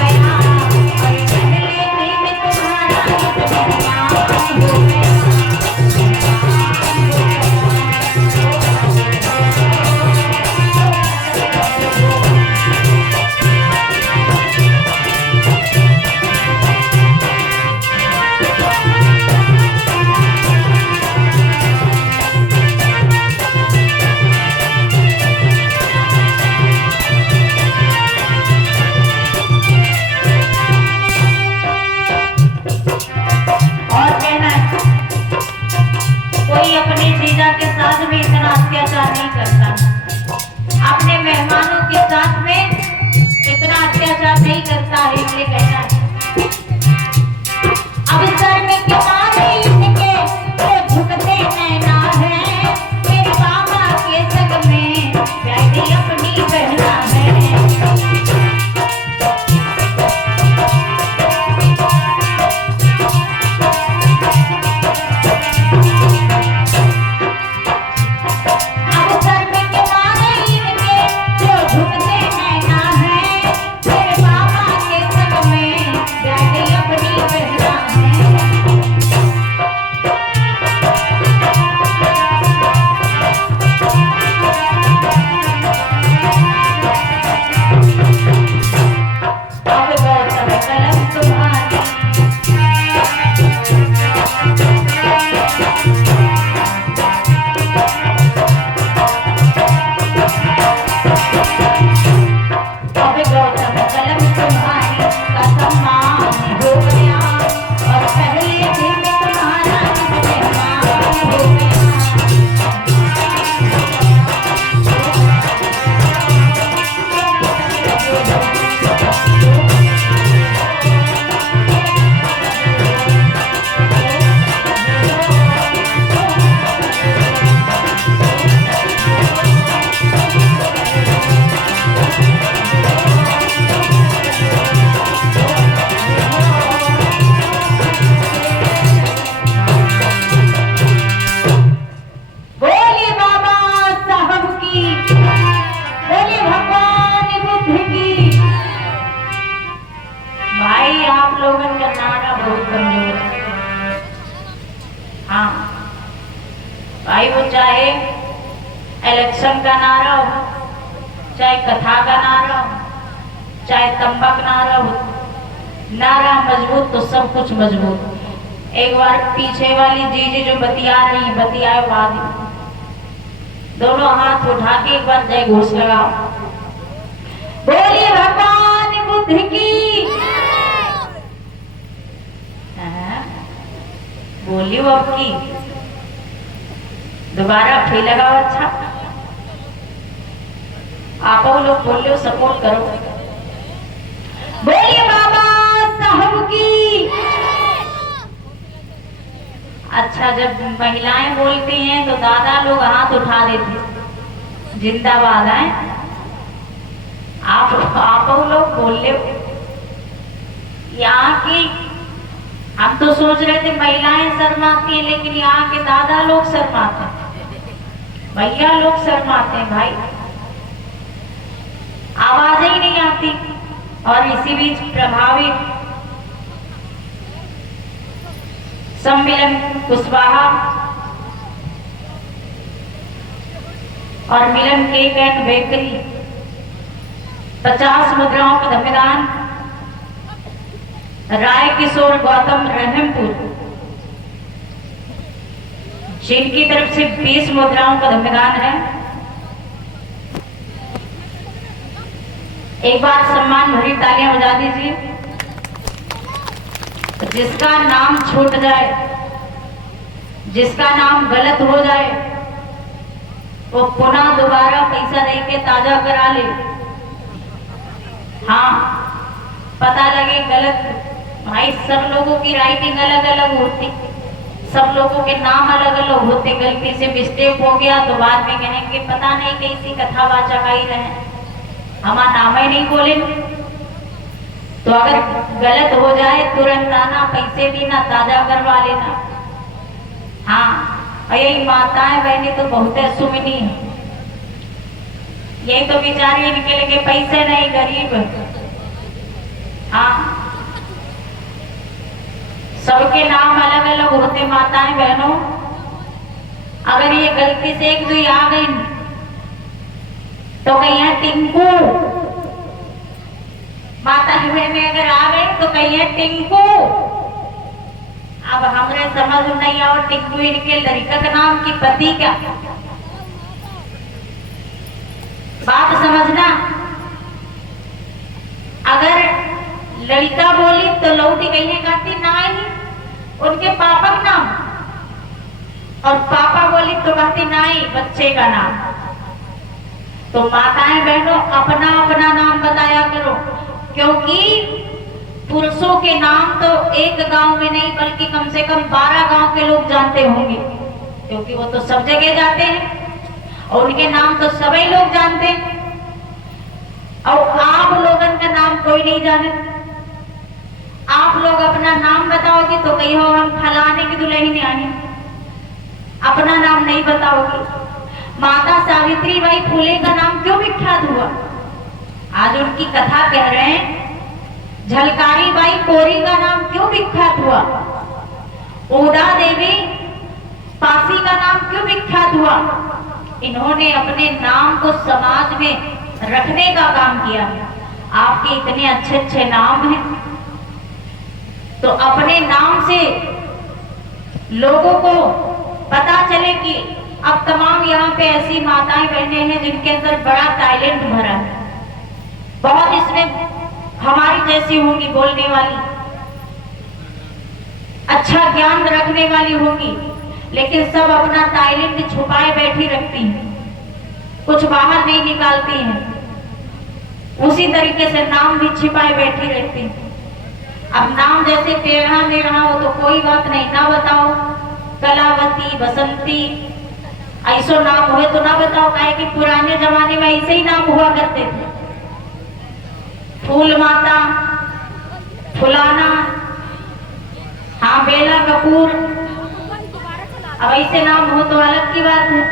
गया और पहले दिन तुम्हारा इत्मीनान हो गया। कोई अपने जीजा के साथ में इतना अत्याचार नहीं करता, अपने मेहमानों के साथ में इतना अत्याचार नहीं करता है, इसलिए कहना है अब सर में किनारे इनके तो झुकते नैना है, मेरे बाबा के संग में बैठी अपनी बहना है। भाई वो चाहे इलेक्शन का नारा हो, चाहे कथा का नारा हो, चाहे तंबाक नारा हो, नारा मजबूत तो सब कुछ मजबूत। एक बार पीछे वाली जीजी जो बतिया रही बतियाए बाद दोनों हाथ उठा के एक बार जय घोष लगाओ, बोलिए भगवान बुद्ध की। बोली वो आपकी दोबारा फिर लगाओ। अच्छा आप लोग बोलियो, सपोर्ट करो, बोलिए बाबा साहब की। अच्छा जब महिलाएं बोलती हैं तो दादा लोग हाथ उठा देते, जिंदाबाद है। आप लोग बोल ले। यहाँ की हम तो सोच रहे थे महिलाएं शर्माती हैं, लेकिन यहाँ के दादा लोग शर्माते हैं, भैया लोग शर्माते हैं भाई, आवाज ही नहीं आती। और इसी बीच प्रभावित सम्मिलन कुशवाहा और मिलन केक एंड बेकरी 50 मुद्राओं का धम्यदान, राय किशोर गौतम रहमपुर जिनकी तरफ से 20 मुद्राओं का धम्यदान है। एक बार सम्मान भरी तालियां बजा दीजिए। जिसका नाम छूट जाए, जिसका नाम गलत हो जाए, वो पुनः दोबारा पैसा दे के ताजा करा ले। हाँ पता लगे गलत, भाई सब लोगों की राइटिंग अलग अलग होती, सब लोगों के नाम अलग अलग होते, गलती से मिस्टेक हो गया तो बाद में कहेंगे पता नहीं कैसी कथावाचक आई रहे, हमारा नाम ही नहीं बोले। तो अगर गलत हो जाए तुरंत आना, पैसे देना, ताजा करवा लेना। हाँ और यही माताएं बहनें तो बहुत सुमिनी है, यही तो बेचारी इनके लगे पैसे नहीं, गरीब। हाँ सबके नाम अलग अलग होते माताएं बहनों। अगर ये गलती से एक दुई आ गई तो कहीं है टिंकू, माता बहने अगर आ गई तो कहीं है टिंकू। अब हमरे समझ में नहीं आओ टिंकू इनके लड़का का नाम की पति क्या, बात समझना। अगर लड़का बोली तो लौटी कहीं कहती नहीं उनके पापा का नाम, और पापा बोली तो कहती नहीं बच्चे का नाम। तो माताएं बहनों अपना अपना नाम बताया करो, क्योंकि पुरुषों के नाम तो एक गांव में नहीं बल्कि कम से कम 12 गांव के लोग जानते होंगे, क्योंकि वो तो सब जगह जाते हैं और उनके नाम तो सभी लोग जानते हैं। और आप लोगों का नाम कोई नहीं जाने। आप लोग अपना नाम बताओगे तो कहीं हो हम फलाने की दुल्हन आई, अपना नाम नहीं बताओगे। माता सावित्री बाई फुले का नाम क्यों विख्यात हुआ, आज उनकी कथा कह रहे हैं। झलकारी बाई कोरी का नाम क्यों विख्यात हुआ, उदा देवी पासी का नाम क्यों विख्यात हुआ। इन्होंने अपने नाम को समाज में रखने का काम किया। आपके इतने अच्छे अच्छे नाम हैं, तो अपने नाम से लोगों को पता चले कि अब तमाम यहाँ पे ऐसी माताएं बहनें हैं जिनके अंदर बड़ा टैलेंट भरा है, बहुत इसमें हमारी जैसी होंगी बोलने वाली, अच्छा ज्ञान रखने वाली होंगी, लेकिन सब अपना टैलेंट छुपाए बैठी रखती हैं, कुछ बाहर नहीं निकालती हैं। उसी तरीके से नाम भी छिपाए बैठी रहती हैं। अब नाम जैसे टेढ़ा मेढ़ा हो तो कोई बात नहीं, ना बताओ कलावती बसंती ऐसो नाम हुए तो ना बताओ, काहे कि पुराने जमाने में ऐसे ही नाम हुआ करते थे। फूल माता, फुलाना, हाँ बेला कपूर, अब ऐसे नाम हो तो अलग की बात है।